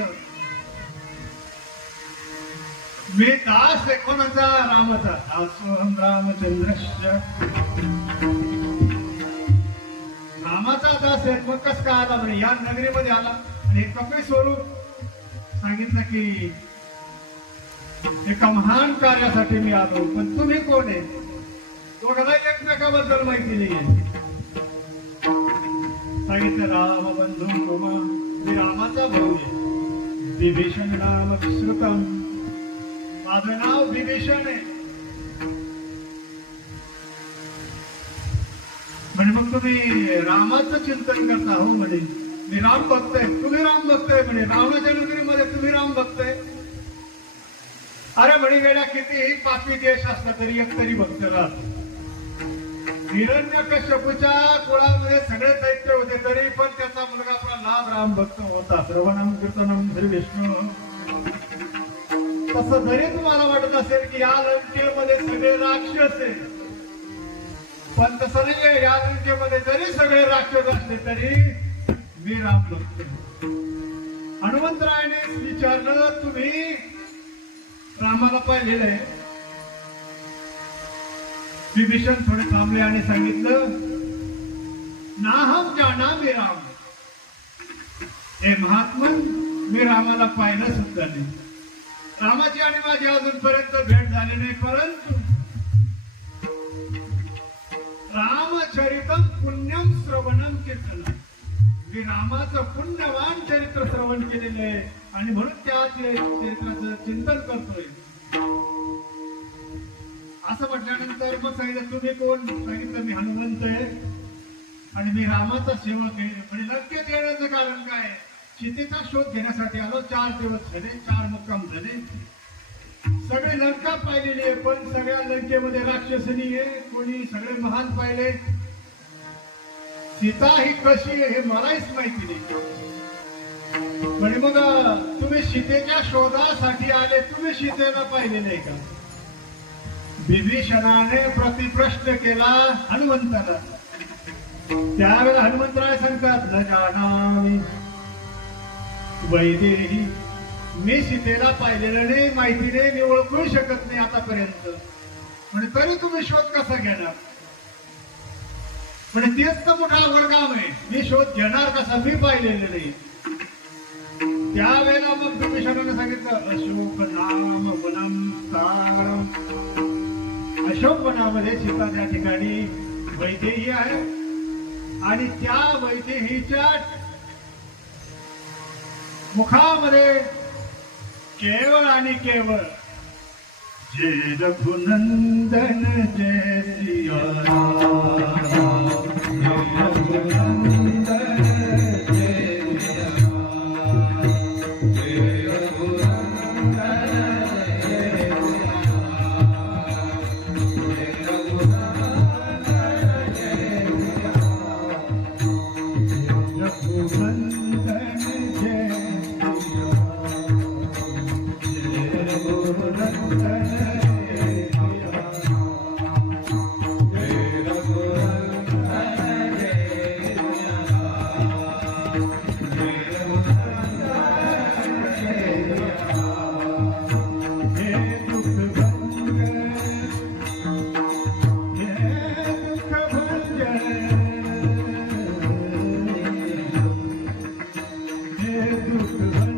मी दास आहे. कोणाचा? रामाचा. दासोहम रामचंद्रश्च. रामाचा दास आहे. मग कस काय आला? म्हणे या नगरीमध्ये आला आणि कपी स्वरूप सांगितलं की एका महान कार्यासाठी मी आलो. पण तुम्ही कोण आहे? दोघांना एकमेकाबद्दल माहिती नाहीये. सांगितलं राम बंधू कुमा, मी रामाचा भाऊ आहे. विभीषण नाम श्रुतम, माझं नाव विभीषण आहे. म्हणजे मग तुम्ही रामाचं चिंतन करता? हो म्हणे मी राम भक्त आहे. तुम्ही राम भक्त आहे म्हणे. रावणाच्या नगरीमध्ये तुम्ही राम भक्त आहे? अरे म्हणे वेळा कितीही पापी देश असला तरी एक तरी भक्त राहतो. हिरण्यकश्यपूच्या कुळामध्ये सगळे दैत्य होते तरी पण त्याचा मुलगा प्रल्हाद राम भक्त होता. श्रवणम कीर्तनम श्री विष्णू. तसं जरी तुम्हाला वाटत असेल की या लंकेमध्ये सगळे राक्षस आहे, पण तसं नाहीये. या लंकेमध्ये जरी सगळे राक्षस असले तरी मी राम भक्त. हनुमंतरायाने विचारलं तुम्ही रामाला पाहिलेलं आहे? विभीषण थोडे थांबले आणि सांगितलं नाहम जानामि राम. हे महात्मन, मी रामाला पाहिलं सुद्धा नाही. रामाची आणि माझी अजूनपर्यंत भेट झाली नाही. परंतु रामचरितम पुण्यम श्रवणम कीर्तनम, मी रामाचं पुण्यवान चरित्र श्रवण केलेलं आहे आणि म्हणून त्या चरित्राचं चिंतन करतोय. असं म्हटल्यानंतर मग सांगितलं तुम्ही कोण? सांगितलं मी हनुमंत आहे आणि मी रामाचा सेवक आहे. म्हणजे लंकेत येण्याचं कारण काय? सीतेचा शोध घेण्यासाठी आलो. 4 दिवस झाले, 4 मुक्काम झाले. सगळे लंका पाहिलेली आहे, पण सगळ्या लंकेमध्ये राक्षसनी आहे. कोणी सगळे महान पाहिले. सीता ही कशी आहे हे मलाच माहिती नाही. म्हणजे मग तुम्ही सीतेच्या शोधासाठी आले, तुम्ही सीतेला पाहिलेलं आहे का? विभीषणाने प्रतिप्रश्न केला हनुमंताला. त्यावेळेला हनुमंतराय सांगतात न जानामि वैदेही, मी सीतेला पाहिलेलं नाही, माहिती नाही, मी ओळखू शकत नाही आतापर्यंत. म्हणजे तरी तुम्ही शोध कसा घेणार? म्हणजे तेच तर मोठा वरगाम आहे. मी शोध घेणार कसा? मी पाहिलेलं नाही. त्यावेळेला मग विभीषणाने सांगितलं अशोक नाम वनम सागरम. अशोक वनामध्ये सीता त्या ठिकाणी वैदेही आहे आणि त्या वैदेहीच्या मुखामध्ये केवळ आणि केवळ जय रघुनंदन जय सिया राम. Hey,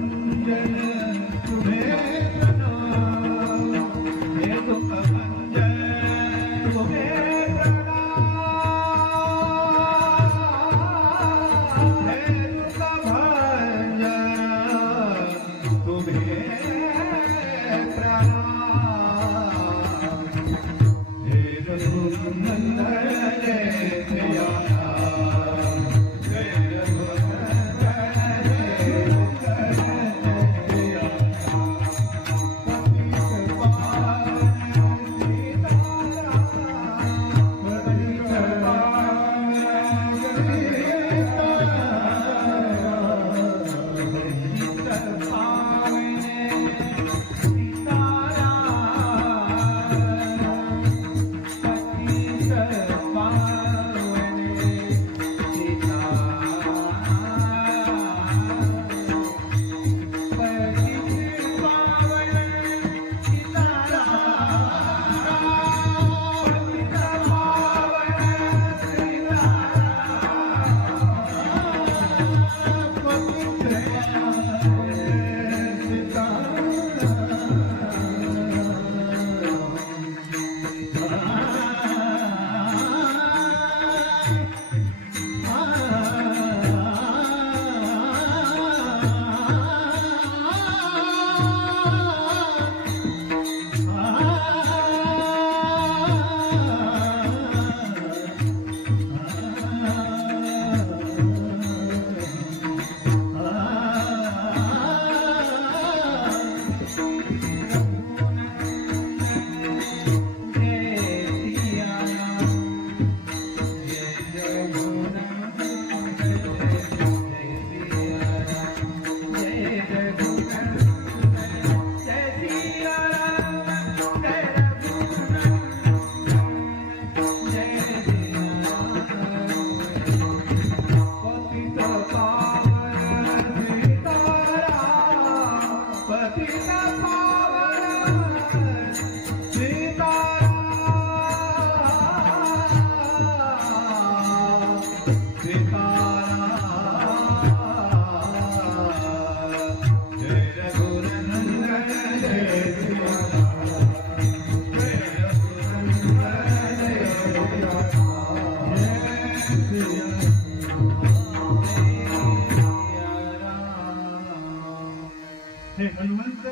हे हनुमंत,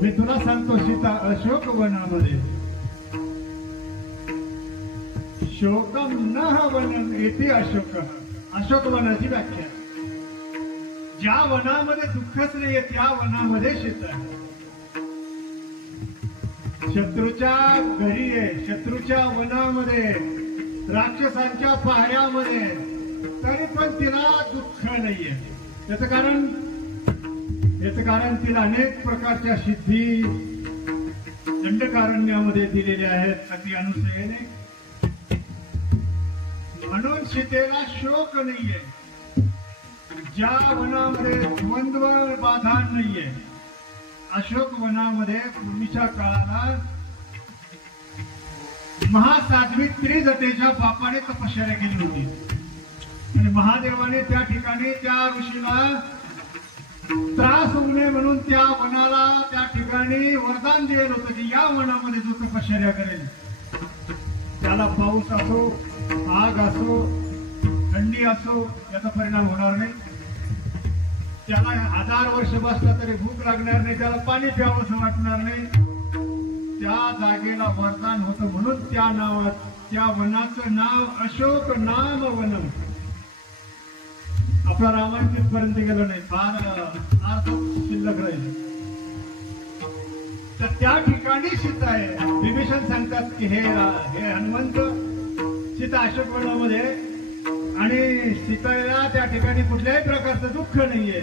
मी तुला सांगतो सीता अशोक वनामध्ये शोकम न वनम येथे अशोक. अशोक वनाची व्याख्या, ज्या वनामध्ये दुःखच नाहीये त्या वनामध्ये सीता आहे. शत्रूच्या घरी आहे, शत्रूच्या वनामध्ये, राक्षसांच्या पहाऱ्यामध्ये, तरी पण तिला दुःख नाहीये. त्याचं कारण तिला अनेक प्रकारच्या सिद्धी दंडकारण्यामध्ये दिलेल्या आहेत अति अनुसयेने. म्हणून सीतेला शोक नाहीये. ज्या वनामध्ये द्वंद्व बाधा नाहीये, अशोक वनामध्ये पूर्वीच्या काळाला महासाध्वी त्रिजटेच्या बापाने तपश्चर्या केली होती आणि महादेवाने त्या ठिकाणी त्या ऋषीला त्रास होऊ नये म्हणून त्या वनाला त्या ठिकाणी वरदान दिलेलं होतं की या वनामध्ये जो तपश्चर्या करेल त्याला पाऊस असो, आग असो, थंडी असो, याचा परिणाम होणार नाही. त्याला 1000 वर्ष बसला तरी भूक लागणार नाही, त्याला पाणी प्यावंसं वाटणार नाही. त्या जागेला वरदान होतं म्हणून त्या वनाचं नाव अशोक नाम वनम. आपला रामायण तिथपर्यंत गेलो नाही, फार अर्थ शिल्लक राहील. तर त्या ठिकाणी सीता आहे. विभीषण सांगतात की हे हनुमंत, सीता अशोक वनामध्ये आणि सीतेला त्या ठिकाणी कुठल्याही प्रकारचं दुःख नाहीये.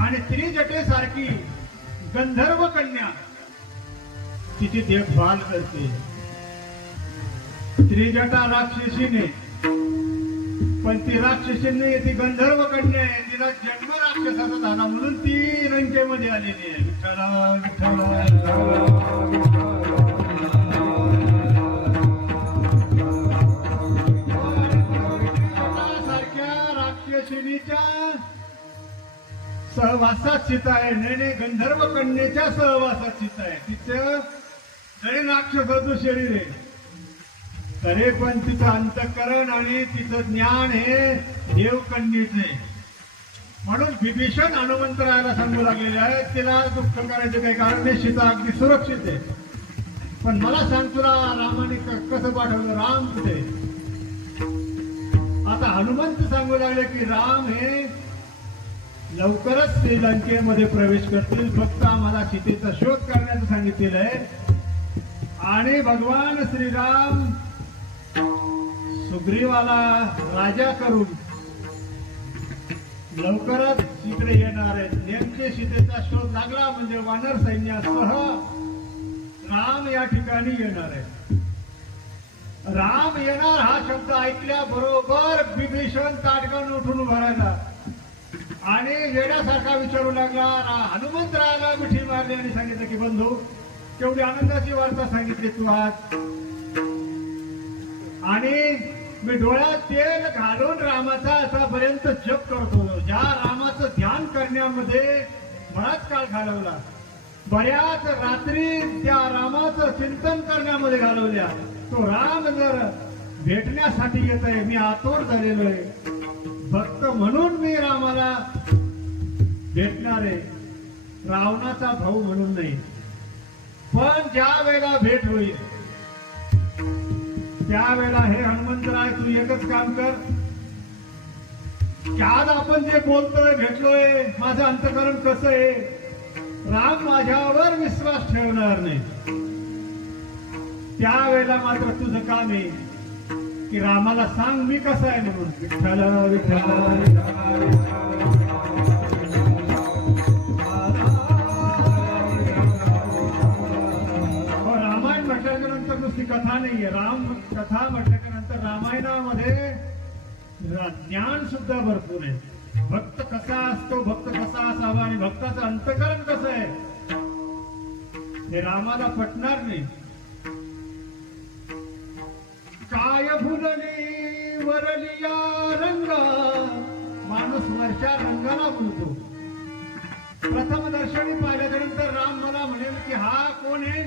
आणि त्रिजटेसारखी गंधर्व कन्या तिची देखभाल करते. त्रिजटा राक्षसीने, पण ती राक्षसीने ती गंधर्व कन्या आहे. तिला जन्म राक्षसाचा झाला म्हणून ती लंकेमध्ये आलेली आहे. विठ्ठला विठ्ठला सहवासात सीता आहे. नाही, गंधर्व कन्येच्या सहवासात सीता आहे. तिचं जरी राक्षसाचं शरीर आहे तरी पण तिचं अंतःकरण आणि तिचं ज्ञान हे देवकन्येचं आहे. म्हणून विभीषण हनुमंतरायाला सांगू लागलेले आहे तिला दुःख करायचं काही कारण नाही, सीता अगदी सुरक्षित आहे. पण मला सांग तुला रामाने कसं पाठवलं, राम कुठे? आता हनुमंत सांगू लागले की राम हे लवकरच श्रीलंकेमध्ये प्रवेश करतील, फक्त आम्हाला सीतेचा शोध करण्याचं सांगितलेलं आहे. आणि भगवान श्रीराम सुग्रीवाला राजा करून लवकरच इकडे येणार आहेत. नेमके सीतेचा शोध लागला म्हणजे वानर सैन्यासह राम या ठिकाणी येणार आहे. राम येणार हा शब्द ऐकल्याबरोबर विभीषण ताडकन उठून उभा राहिला आणि वेड्यासारखा विचारू लागला. हनुमंतरायाला मिठी मारली आणि सांगितलं की बंधू, केवढी आनंदाची वार्ता सांगितली तू आज. आणि मी डोळ्यात तेल घालून रामाचा आतापर्यंत जप करत होतो. ज्या रामाचं ध्यान करण्यामध्ये बराच काळ घालवला, बऱ्याच रात्री त्या रामाचं चिंतन करण्यामध्ये घालवल्या. तो राम जर भेटण्यासाठी येत आहे, मी आतुर झालेलो आहे. भक्त म्हणून मी रामाला भेटणार आहे, रावणाचा भाऊ म्हणून नाही. पण ज्या वेळेला भेट होईल त्यावेळेला हे हनुमंतराय तू एकच काम कर की आज आपण जे बोलतोय, भेटलोय, माझं अंतःकरण कसं आहे, राम माझ्यावर विश्वास ठेवणार नाही. त्यावेळेला मात्र तुझं काम आहे की रामाला सांग मी कसं आहे म्हणून. विठ्ठल विठ्ठल रामायण म्हटल्याच्या नंतर नुसती कथा नाहीये. राम कथा म्हटल्याच्या नंतर रामायणामध्ये ज्ञान सुद्धा भरपूर आहे. भक्त कसा असतो, भक्त कसा असावा आणि भक्ताचं अंतःकरण कसं आहे हे रामाला पटणार नाही. काय फुलली वरलिया रंग, माणूस वरच्या रंगाला बोलतो. प्रथम दर्शनी पाहिल्याच्या नंतर राम मला म्हणेल की हा कोण आहे,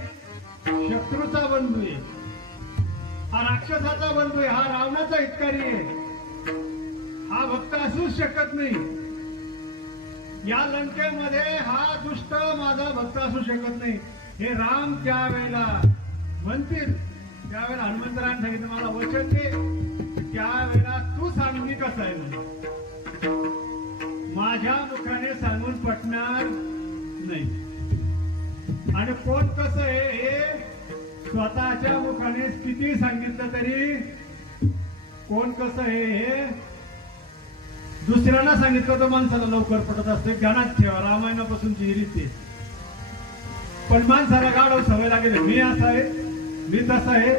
शत्रूचा बंधू आहे, हा राक्षसाचा बंधू आहे, हा रावणाचा हितकारी आहे, हा भक्त असूच शकत नाही. या लंकेमध्ये हा दुष्ट माझा भक्त असू शकत नाही. हे राम त्यावेळेला म्हणतील, त्यावेळेला हनुमंतरायाने सांगितलं मला वचन दे, त्यावेळेला तू सांग मी कसं आहे म्हणून. माझ्या मुखाने सांगून पटणार नाही. आणि कोण कसं आहे हे स्वतःच्या मुखाने किती सांगितलं तरी कोण कसं आहे हे दुसऱ्यांना सांगितलं तर माणसाला लवकर पटत असते. ज्ञानात ठेवा, रामायणापासूनची ही रीती. पण माणसाला गाढव सवय लागेल, मी असा आहे मी तसा आहे.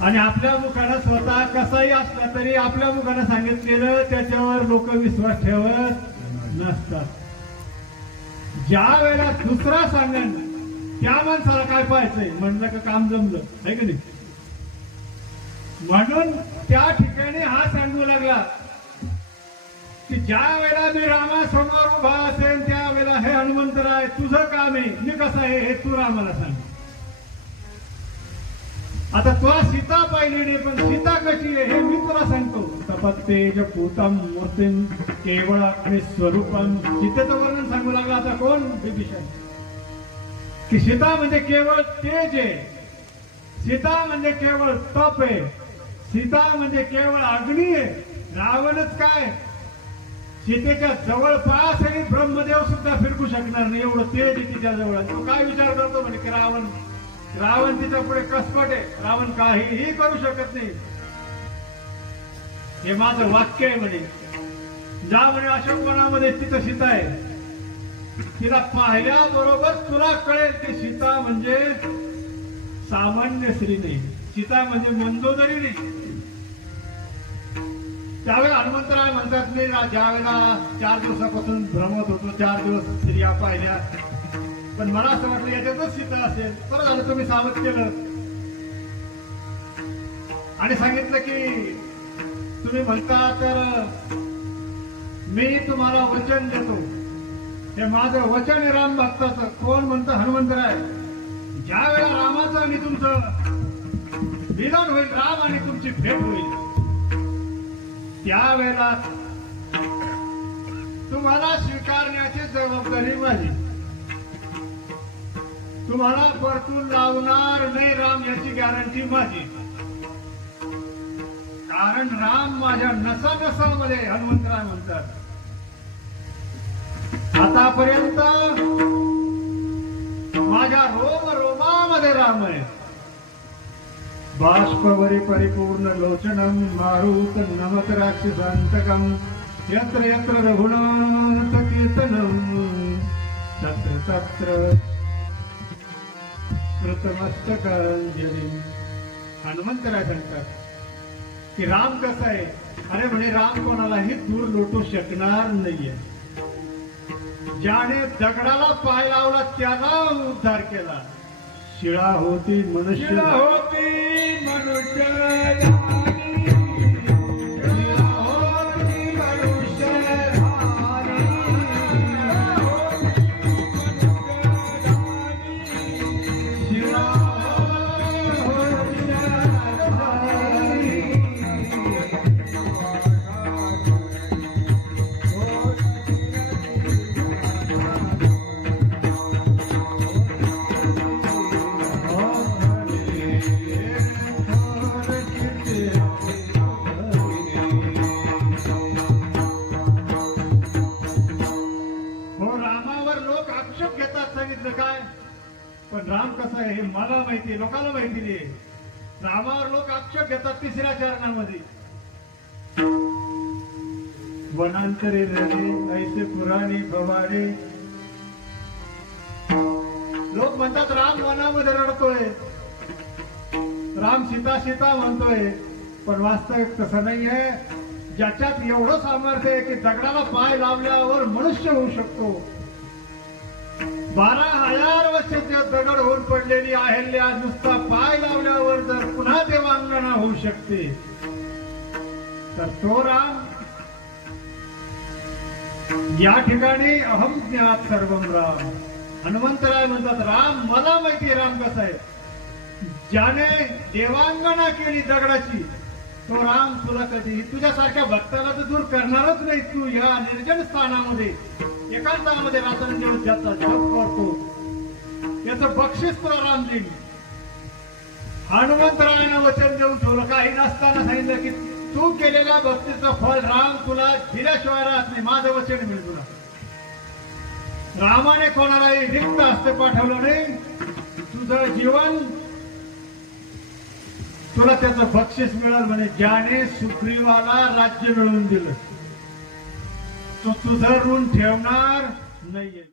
आणि आपल्या मुखानं स्वतः कसाही असला तरी आपल्या मुखानं सांगितलेलं त्याच्यावर लोक विश्वास ठेवत नसतात. ज्या वेळेला दुसरा सांगेन त्या माणसाला काय पाहायचंय म्हणलं का काम जमलं आहे की नाही. म्हणून त्या ठिकाणी हा सांगू लागला की ज्या वेळेला मी रामासमोर उभा असेल त्यावेळेला हे हनुमंतराय तुझं काम आहे, मी कसं आहे हे तू रामाला सांग. आता तुला सीता पाहिली नाही पण सीता कशी आहे हे मी तुला सांगतो. तपत्तेज पूतम मूर्तिम केवळ आणि स्वरूपम. सीतेचं वर्णन सांगू लागला. आता कोण विभीषण की सीता म्हणजे केवळ तेज आहे, सीता म्हणजे केवळ तप आहे, सीता म्हणजे केवळ अग्नी आहे. रावणच काय सीतेच्या जवळपासही ब्रह्मदेव सुद्धा फिरकू शकणार नाही एवढं तेज आहे तिच्या जवळ. तो काय विचार करतो म्हणे की रावण तिच्या पुढे कसपट आहे, रावण काहीही करू शकत नाही. हे माझं वाक्य आहे म्हणे. जा म्हणे अशोकवनामध्ये तिथं सीता आहे, तिला पाहिल्याबरोबर तुला कळेल की सीता म्हणजे सामान्य स्त्री नाही, सीता म्हणजे मंदोदरी नाही. त्यावेळेला हनुमंतराय म्हणतात मी ज्या वेळेला 4 दिवसापासून भ्रमत होतो, 4 दिवस स्त्रिया पाहिल्या, पण मला असं वाटलं याच्यातच सीता असेल. बरं झालं तुम्ही सावध केलं आणि सांगितलं की तुम्ही म्हणता तर मी तुम्हाला वचन देतो. हे माझं वचन आहे राम भक्ताचं. कोण म्हणतं हनुमंतराय. ज्या वेळेला रामाचं आणि तुमचं मिलन होईल, राम आणि तुमची भेट होईल, त्यावेळेला तुम्हाला स्वीकारण्याची जबाबदारी माझी. तुम्हाला परतून लावणार नाही राम याची गॅरंटी माझी. कारण राम माझ्या नसानसामध्ये हनुमंतराय म्हणतात. आतापर्यंत माझ्या रोम रोमामध्ये राम आहे. बाष्पवरी परिपूर्ण लोचनम मारुत नमत राक्षसांतकम यत्र यत्र रघुनाथ कीर्तनम तत्र तत्र कृतमस्तकांजली. हनुमंतराय सांगतात की राम कसा आहे. अरे म्हणे राम कोणालाही दूर लोटू शकणार नाहीये. ज्याने दगडाला पाय लावला त्याला उद्धार केला. शिळा होती मनुष्य पण राम कसा आहे हे मला माहिती, लोकांना माहिती नाही. रामावर लोक आक्षेप घेतात 3ऱ्या चरणामध्ये. वनांतरे रणे ऐसे पुराणे भवाडे. लोक म्हणतात राम वनामध्ये रडतोय, राम सीता सीता म्हणतोय, पण वास्तविक तसं नाहीये. ज्याच्यात एवढं सामर्थ्य आहे की दगडाला पाय लावल्यावर मनुष्य होऊ शकतो. 12,000 वर्षाचे दगड होऊन पडलेली अहल्या नुसता पाय लावल्यावर जर पुन्हा देवांगना होऊ शकते तर तो राम. या ठिकाणी अहम ज्ञात सर्वम राम. हनुमंतराय म्हणतात राम मला माहिती राम कसा आहे. ज्याने देवांगना केली दगडाची तो राम तुला कधी तुझ्यासारख्या भक्ताला तर दूर करणारच नाही. तू या निर्जन स्थानामध्ये एकांतामध्ये रात्रंदिवस ज्याचा जप करतो याचं बक्षीस तुला राम देईल. हनुमंतरायानं वचन देऊन ठेवलं, काही नसताना सांगितलं की तू केलेल्या भक्तीचं फळ राम तुला दिल्याशिवाय राहत नाही. माझं वचन मिळेल तुला. रामाने कोणालाही रिक्त हस्ते पाठवलं नाही. तुझं जीवन तुला त्याचं बक्षीस मिळेल म्हणे. ज्याने सुग्रीवाला राज्य मिळवून दिलं तो तुझं ऋण ठेवणार नाहीये.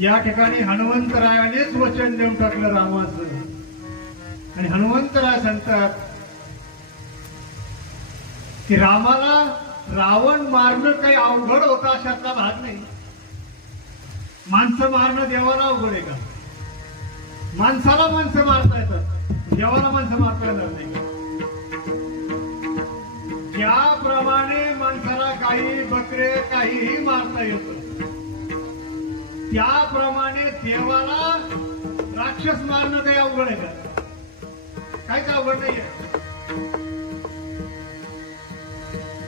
या ठिकाणी हनुमंतरायानेच वचन देऊन टाकलं रामाचं. आणि हनुमंतराय सांगतात की रामाला रावण मारणं काही अवघड होता अशातला भाग नाही. माणसं मारणं देवाला अवघड आहे का? माणसाला माणसं मारता येतात, देवाला माणसं मारता येणार नाही. ज्याप्रमाणे माणसाला गाई बकरे काहीही मारता येतं त्याप्रमाणे देवाला राक्षस मारणं काही अवघड आहे का? काहीच अवघड नाहीये.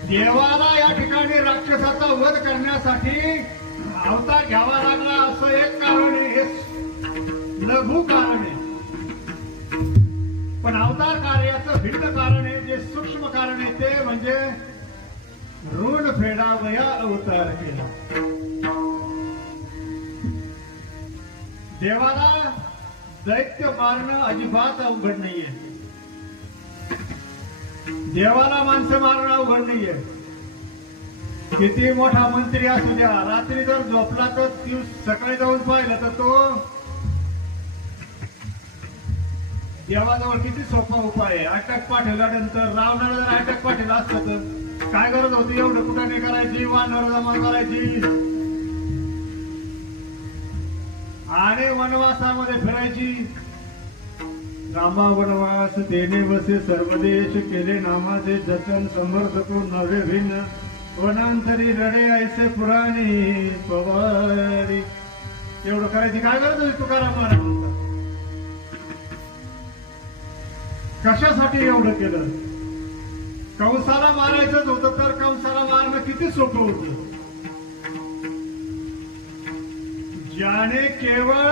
देवाला या ठिकाणी राक्षसाचा वध करण्यासाठी अवतार घ्यावा लागला असं एक कारण आहे. हे लघु कारण आहे. पण अवतार कार्याचं भिन्न कारण आहे, जे सूक्ष्म कारण आहे ते म्हणजे ऋण फेडावया अवतार केला. देवाला दैत्य मारणं अजिबात अवघड नाहीये. देवाला माणसं मारणं अवघड नाहीये. किती मोठा मंत्री असू द्या, रात्री जर झोपला तर सकाळी जाऊन पाहिलं तर तो देवाजवळ किती सोपा उपाय आहे. अटक पाठवल्यानंतर रावणाला जर अटक पाठवला असतं तर काय गरज होती एवढं कुठाने करायची, वानर जमा करायची आणि वनवासामध्ये फिरायची. रामा वनवास देणे वसे सर्वदेश केले नामाचे जतन समर्थको नवे भिन्न वनांतरी रडे ऐसे पुराणी पवारी. एवढं करायची काय गरज होती तुकाराम महाराज? कशासाठी एवढं केलं? कंसाला मारायचंच होतं तर कंसाला मारणं किती सोपं होतं. ज्याने केवळ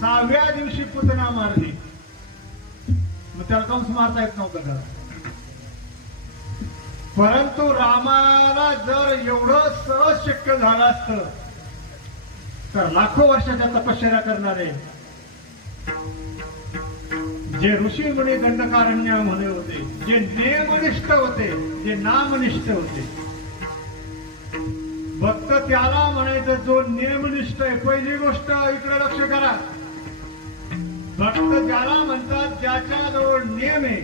6व्या दिवशी पुतना मारली मग त्याला कंस मारता येत नव्हतं का? परंतु रामाला जर एवढं सहज शक्य झालं असतं तर लाखो वर्षाच्या तपश्चर्या करणारे जे ऋषी मुनी दंडकारण्य म्हणे होते, जे नेमनिष्ठ होते, जे नामनिष्ठ होते, भक्त त्याला म्हणायचं जो नेमनिष्ठ आहे. पहिली गोष्ट इकडे लक्ष करा. भक्त ज्याला म्हणतात ज्याच्याजवळ नेम आहे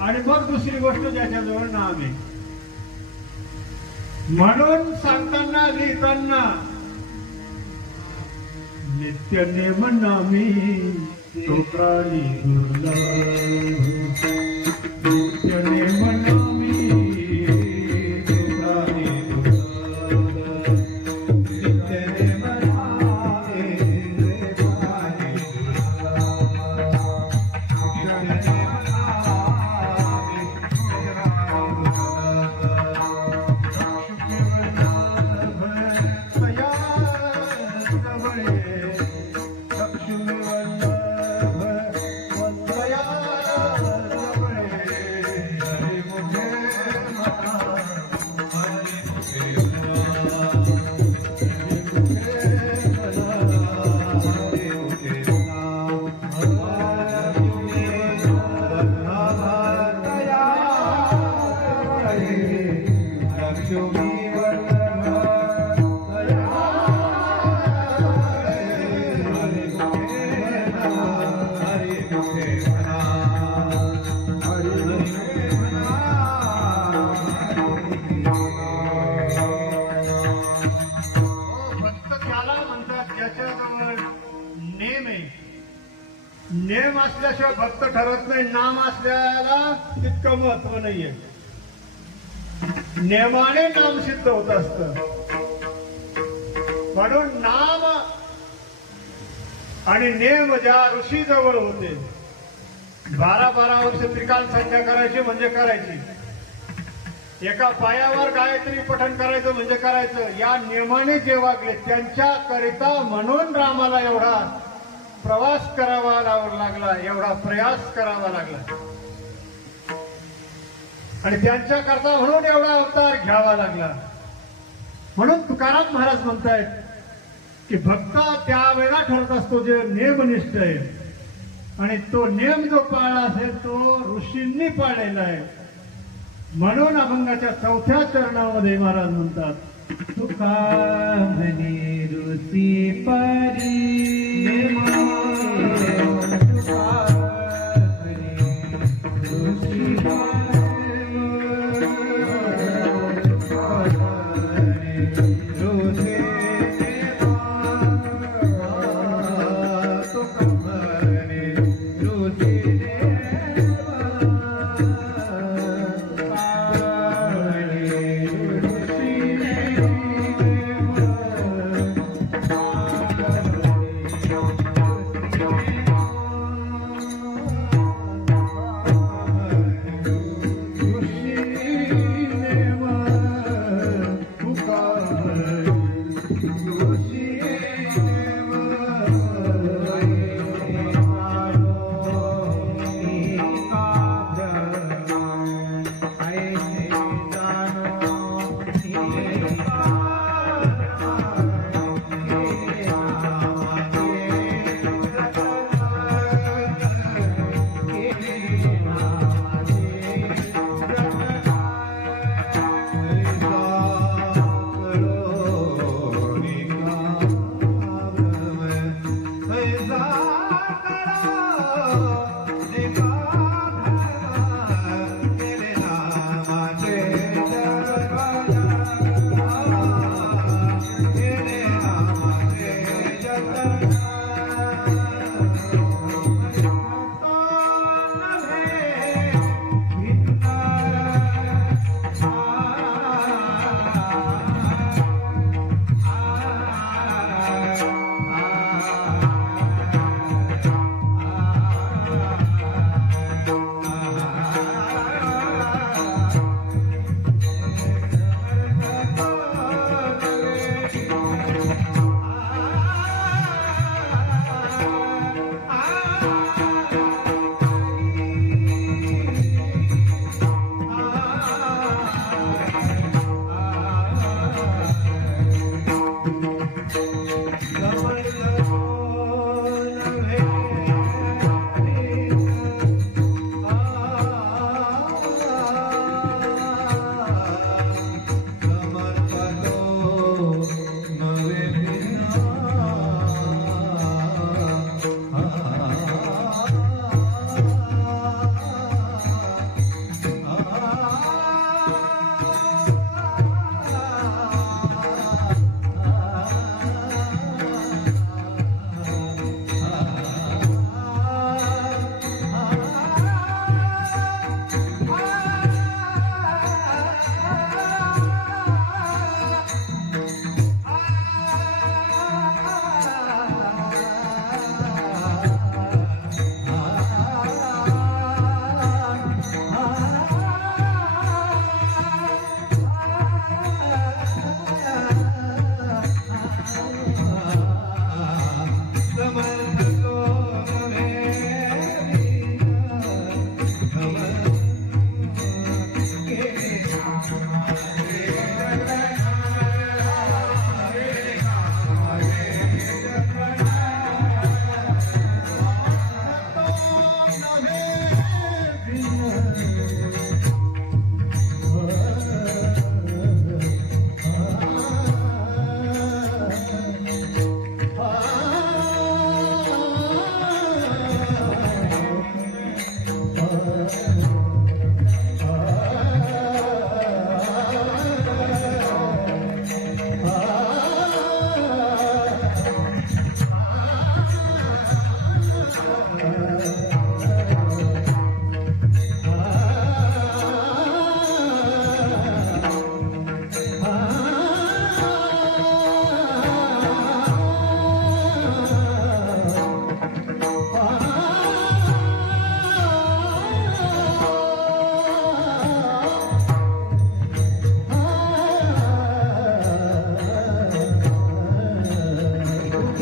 आणि मग दुसरी गोष्ट ज्याच्याजवळ नाम आहे. म्हणून सांगताना लिहिताना नित्य नेम नामी तो प्राणी दुर्लभ, नित्य नेम नामी तो प्राणी दुर्लभ. नेम असल्याशिवाय भक्त ठरत नाही. नाम असल्याला तितकं महत्व नाहीये. नेमाने नाम सिद्ध होत असत. म्हणून नाम आणि नेम ज्या ऋषी जवळ होते, 12-12 वर्ष त्रिकाल संख्या करायची म्हणजे करायची. एका पायावर गायत्री पठण करायचं म्हणजे करायचं. या नियमाने जे वागले त्यांच्याकरिता म्हणून रामाला एवढा प्रवास करावा लागला, एवढा प्रयास करावा लागला आणि त्यांच्याकरता म्हणून एवढा अवतार घ्यावा लागला. म्हणून तुकाराम महाराज म्हणतायत की भक्त त्यावेळेला ठरत असतो जे नेमनिष्ठ आहे, आणि तो नेम जो पाळला असेल तो ऋषींनी पाळलेला आहे. म्हणून अभंगाच्या 4थ्या चरणामध्ये महाराज म्हणतात, तुका म्हणे ऋषी परी तुका म्हणे ऋषी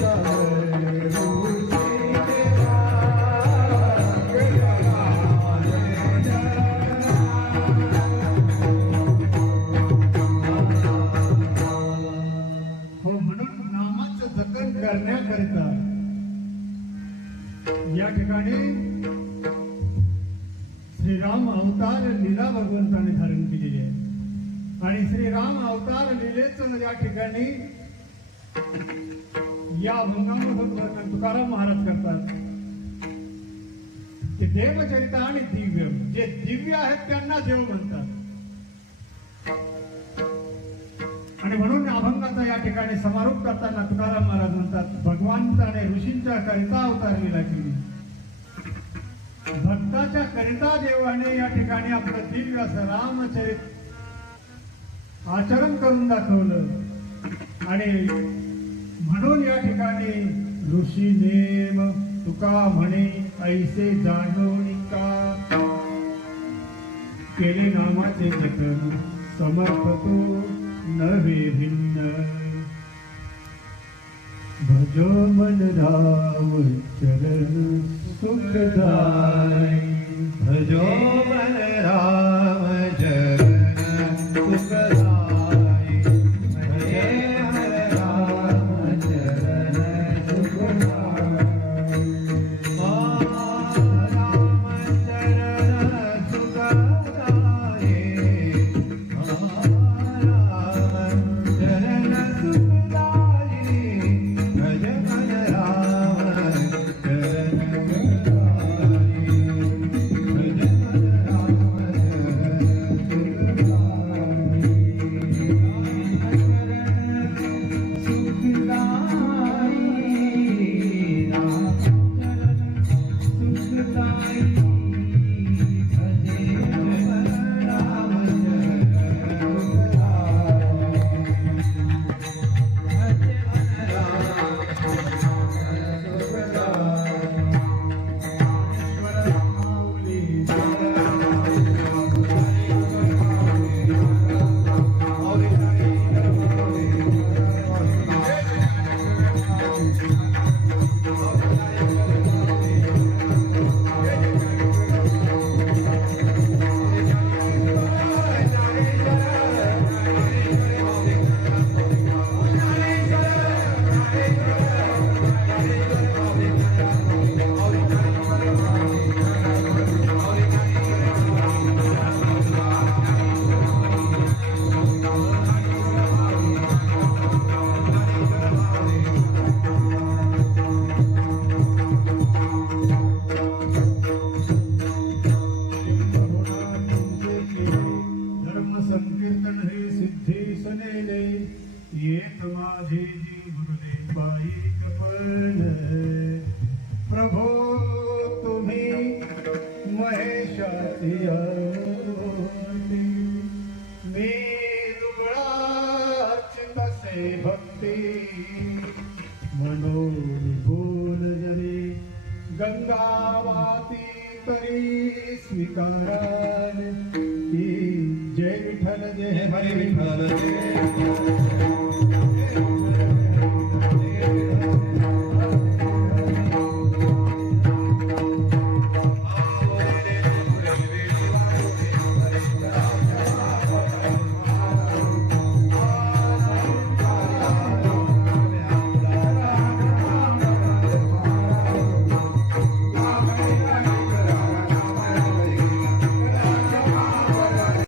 हो, म्हणून नामाचं जतन करण्याकरिता या ठिकाणी श्रीराम अवतार लीला भगवंताने धारण केलेली आहे. आणि श्रीराम अवतार लीलेचं या ठिकाणी या अभंगामधून वर्णन तुकाराम महाराज करतात की देवचरित आणि दिव्य, जे दिव्य आहेत त्यांना देव म्हणतात. आणि म्हणून अभंगाचा या ठिकाणी समारोप करताना तुकाराम महाराज म्हणतात, भगवंताने ऋषींच्या करिता अवतार लीला केली, भक्ताच्या करिता देवाने या ठिकाणी आपलं दिव्य असं रामचरित आचरण करून दाखवलं. आणि म्हणून या ठिकाणी ऋषी नेम तुका म्हणे ऐसे जाणोनिका, केले नामाचे जतन समर्पतो नवे भिन्न. भजो मन राम चरण सुखदाय, भजो मन राम चरण सुखदाय, भजे मन राम चरण सुखदाय. राम चरण सुखदाय, राम चरण सुखदाय, भज मन राम चरण येत माझे गुरुदेव बाई कपन. प्रभो तुम्ही महेशाची आरती, मी दुबळा अर्चित से भक्ती. मनोन बोल जरी गंगावाती तरी स्वीकारान. जय विठ्ठल जय हरी विठ्ठल जय